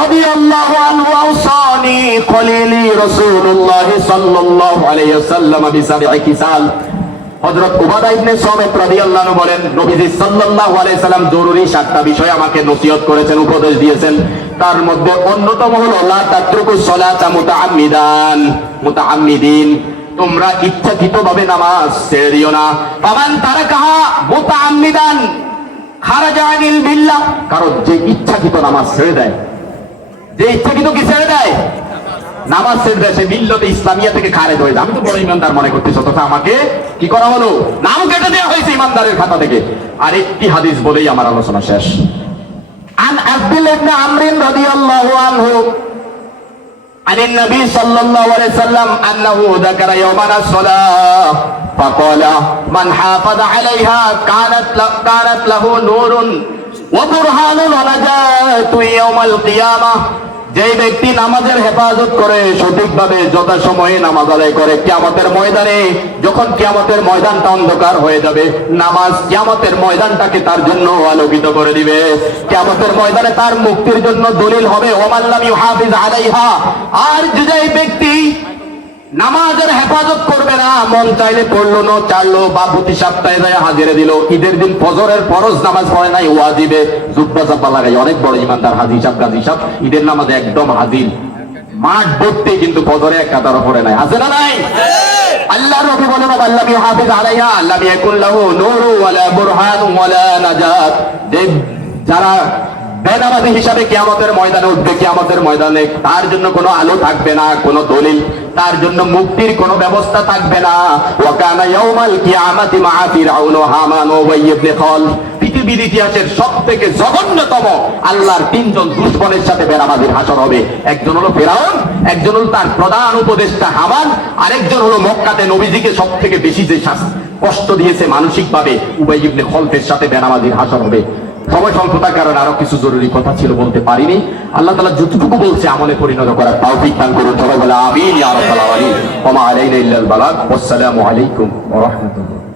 রাদিয়াল্লাহু আনহু আওসানি খলিলি রাসূলুল্লাহ সাল্লাল্লাহু আলাইহি ওয়াসাল্লাম বিসাবঈ কিসাল। হযরত উবাদা ইবনে সামিত রাদিয়াল্লাহু আনহু বলেন, নবীজি সাল্লাল্লাহু আলাইহি সাল্লাম জরুরি 7টা বিষয় আমাকে নসিহত করেছেন, উপদেশ দিয়েছেন। তার মধ্যে অন্যতম হলো লা তাতরুকুস সালাতা মুতাআম্মিদিন। তোমরা ইচ্ছাকৃতভাবে নামাজ ছেড়ে দিও না। ফামান তারাকাহা মুতাআম্মিদান খারাজা আনিল মিল্লাহ। কারণ যে ইচ্ছাকৃত নামাজ ছেড়ে দেয়, যে ইচ্ছাকৃত কি ছেড়ে দেয়, নামাজ ছেড়ে দেয়, সে মিল্লাতে ইসলামিয়া থেকে খারেজ হয়ে যায়। আমি তো বড় ইমানদার মনে করতেছি, অথচ আমাকে কি করা হলো? নাম কেটে দেওয়া হয়েছে ইমানদারের খাতা থেকে। আর একটি হাদিস বলেই আমার আলোচনা শেষ। আন আব্দুল্লাহ ইবনে আমর রাদিয়াল্লাহু আনহু عن النبي صلى الله عليه وسلم أنه ذكر يوما الصلاة فقال من حافظ عليها كانت له نور وبرهان ونجاة يوم القيامة। যে ব্যক্তি নামাজের হেফাজত করে, সঠিকভাবে যথাসময়ে নামাজ আদায় করে, কিয়ামতের ময়দানে যখন কিয়ামতের ময়দানটা অন্ধকার হয়ে যাবে, নামাজ কিয়ামতের ময়দানটাকে তার জন্য আলোকিত করে দিবে। কিয়ামতের ময়দানে তার মুক্তির জন্য দলিল হবে। ওমান লাম ইউহাফিজ আলাইহা। আর যে ব্যক্তি নামাজের হেফাজত করবে না, মন চাইলে পড়লো না, চারলো বা প্রতি সপ্তাহে যায় হাজিরে দিল, ঈদের দিন ফজরের ফরজ নামাজ পড়ে নাই, ওয়াজিবে জুব্বা জাব্বা লাগাই, অনেক বড় ইমানদার হাজি সাহেব গাজী সাহেব ঈদের নামাজে একদম হাজির, মাঠ ভর্তি, কিন্তু ফজরে এক কাতারও পড়ে নাই, আছে না নাই? আল্লাহ নবী বলেন আল্লাহি হাফিজ আলাইহা লাম ইয়াকুন লাহু নূরু ওয়ালা বুরহানু ওয়ালা নাজাত, যে যারা বেনামাজি হিসাবে কিয়ামতের ময়দানে উঠবে, কিয়ামতের ময়দানে তার জন্য কোনো আলো থাকবে না, কোনো দলিল, তার জন্য মুক্তির কোনো ব্যবস্থা থাকবে না। ওয়া কানা ইয়াউমাল কিয়ামাতি মা ফিরআউন ওয়া হামান ওয়া উবাই ইবনে খালদ, পৃথিবীর ইতিহাসের সবথেকে জঘন্যতম আল্লাহর তিনজন দুশমনের সাথে বেনামাজির হাসর হবে। একজন হলো ফিরআউন, একজন হলো তার প্রধান উপদেষ্টা হামান, আরেকজন হলো মক্কাতে নবীজিকে সবথেকে বেশি যে কষ্ট দিয়েছে মানসিকভাবে, উবাই ইবনে খালদের সাথে বেনামাজির হাসর হবে। সময় স্বল্পতার কারণে আরো কিছু জরুরি কথা ছিল, বলতে পারিনি। আল্লাহ তাআলা যতটুকু বলছে আমলে পরিণত করার তৌফিক দান করুন। সবাই বলে আমিন ইয়া রাব্বাল আলামিন। ওয়া মা আলাইনা ইল্লাল বালাগ। ওয়াসসালামু আলাইকুম ওয়া রাহমাতুল্লাহ।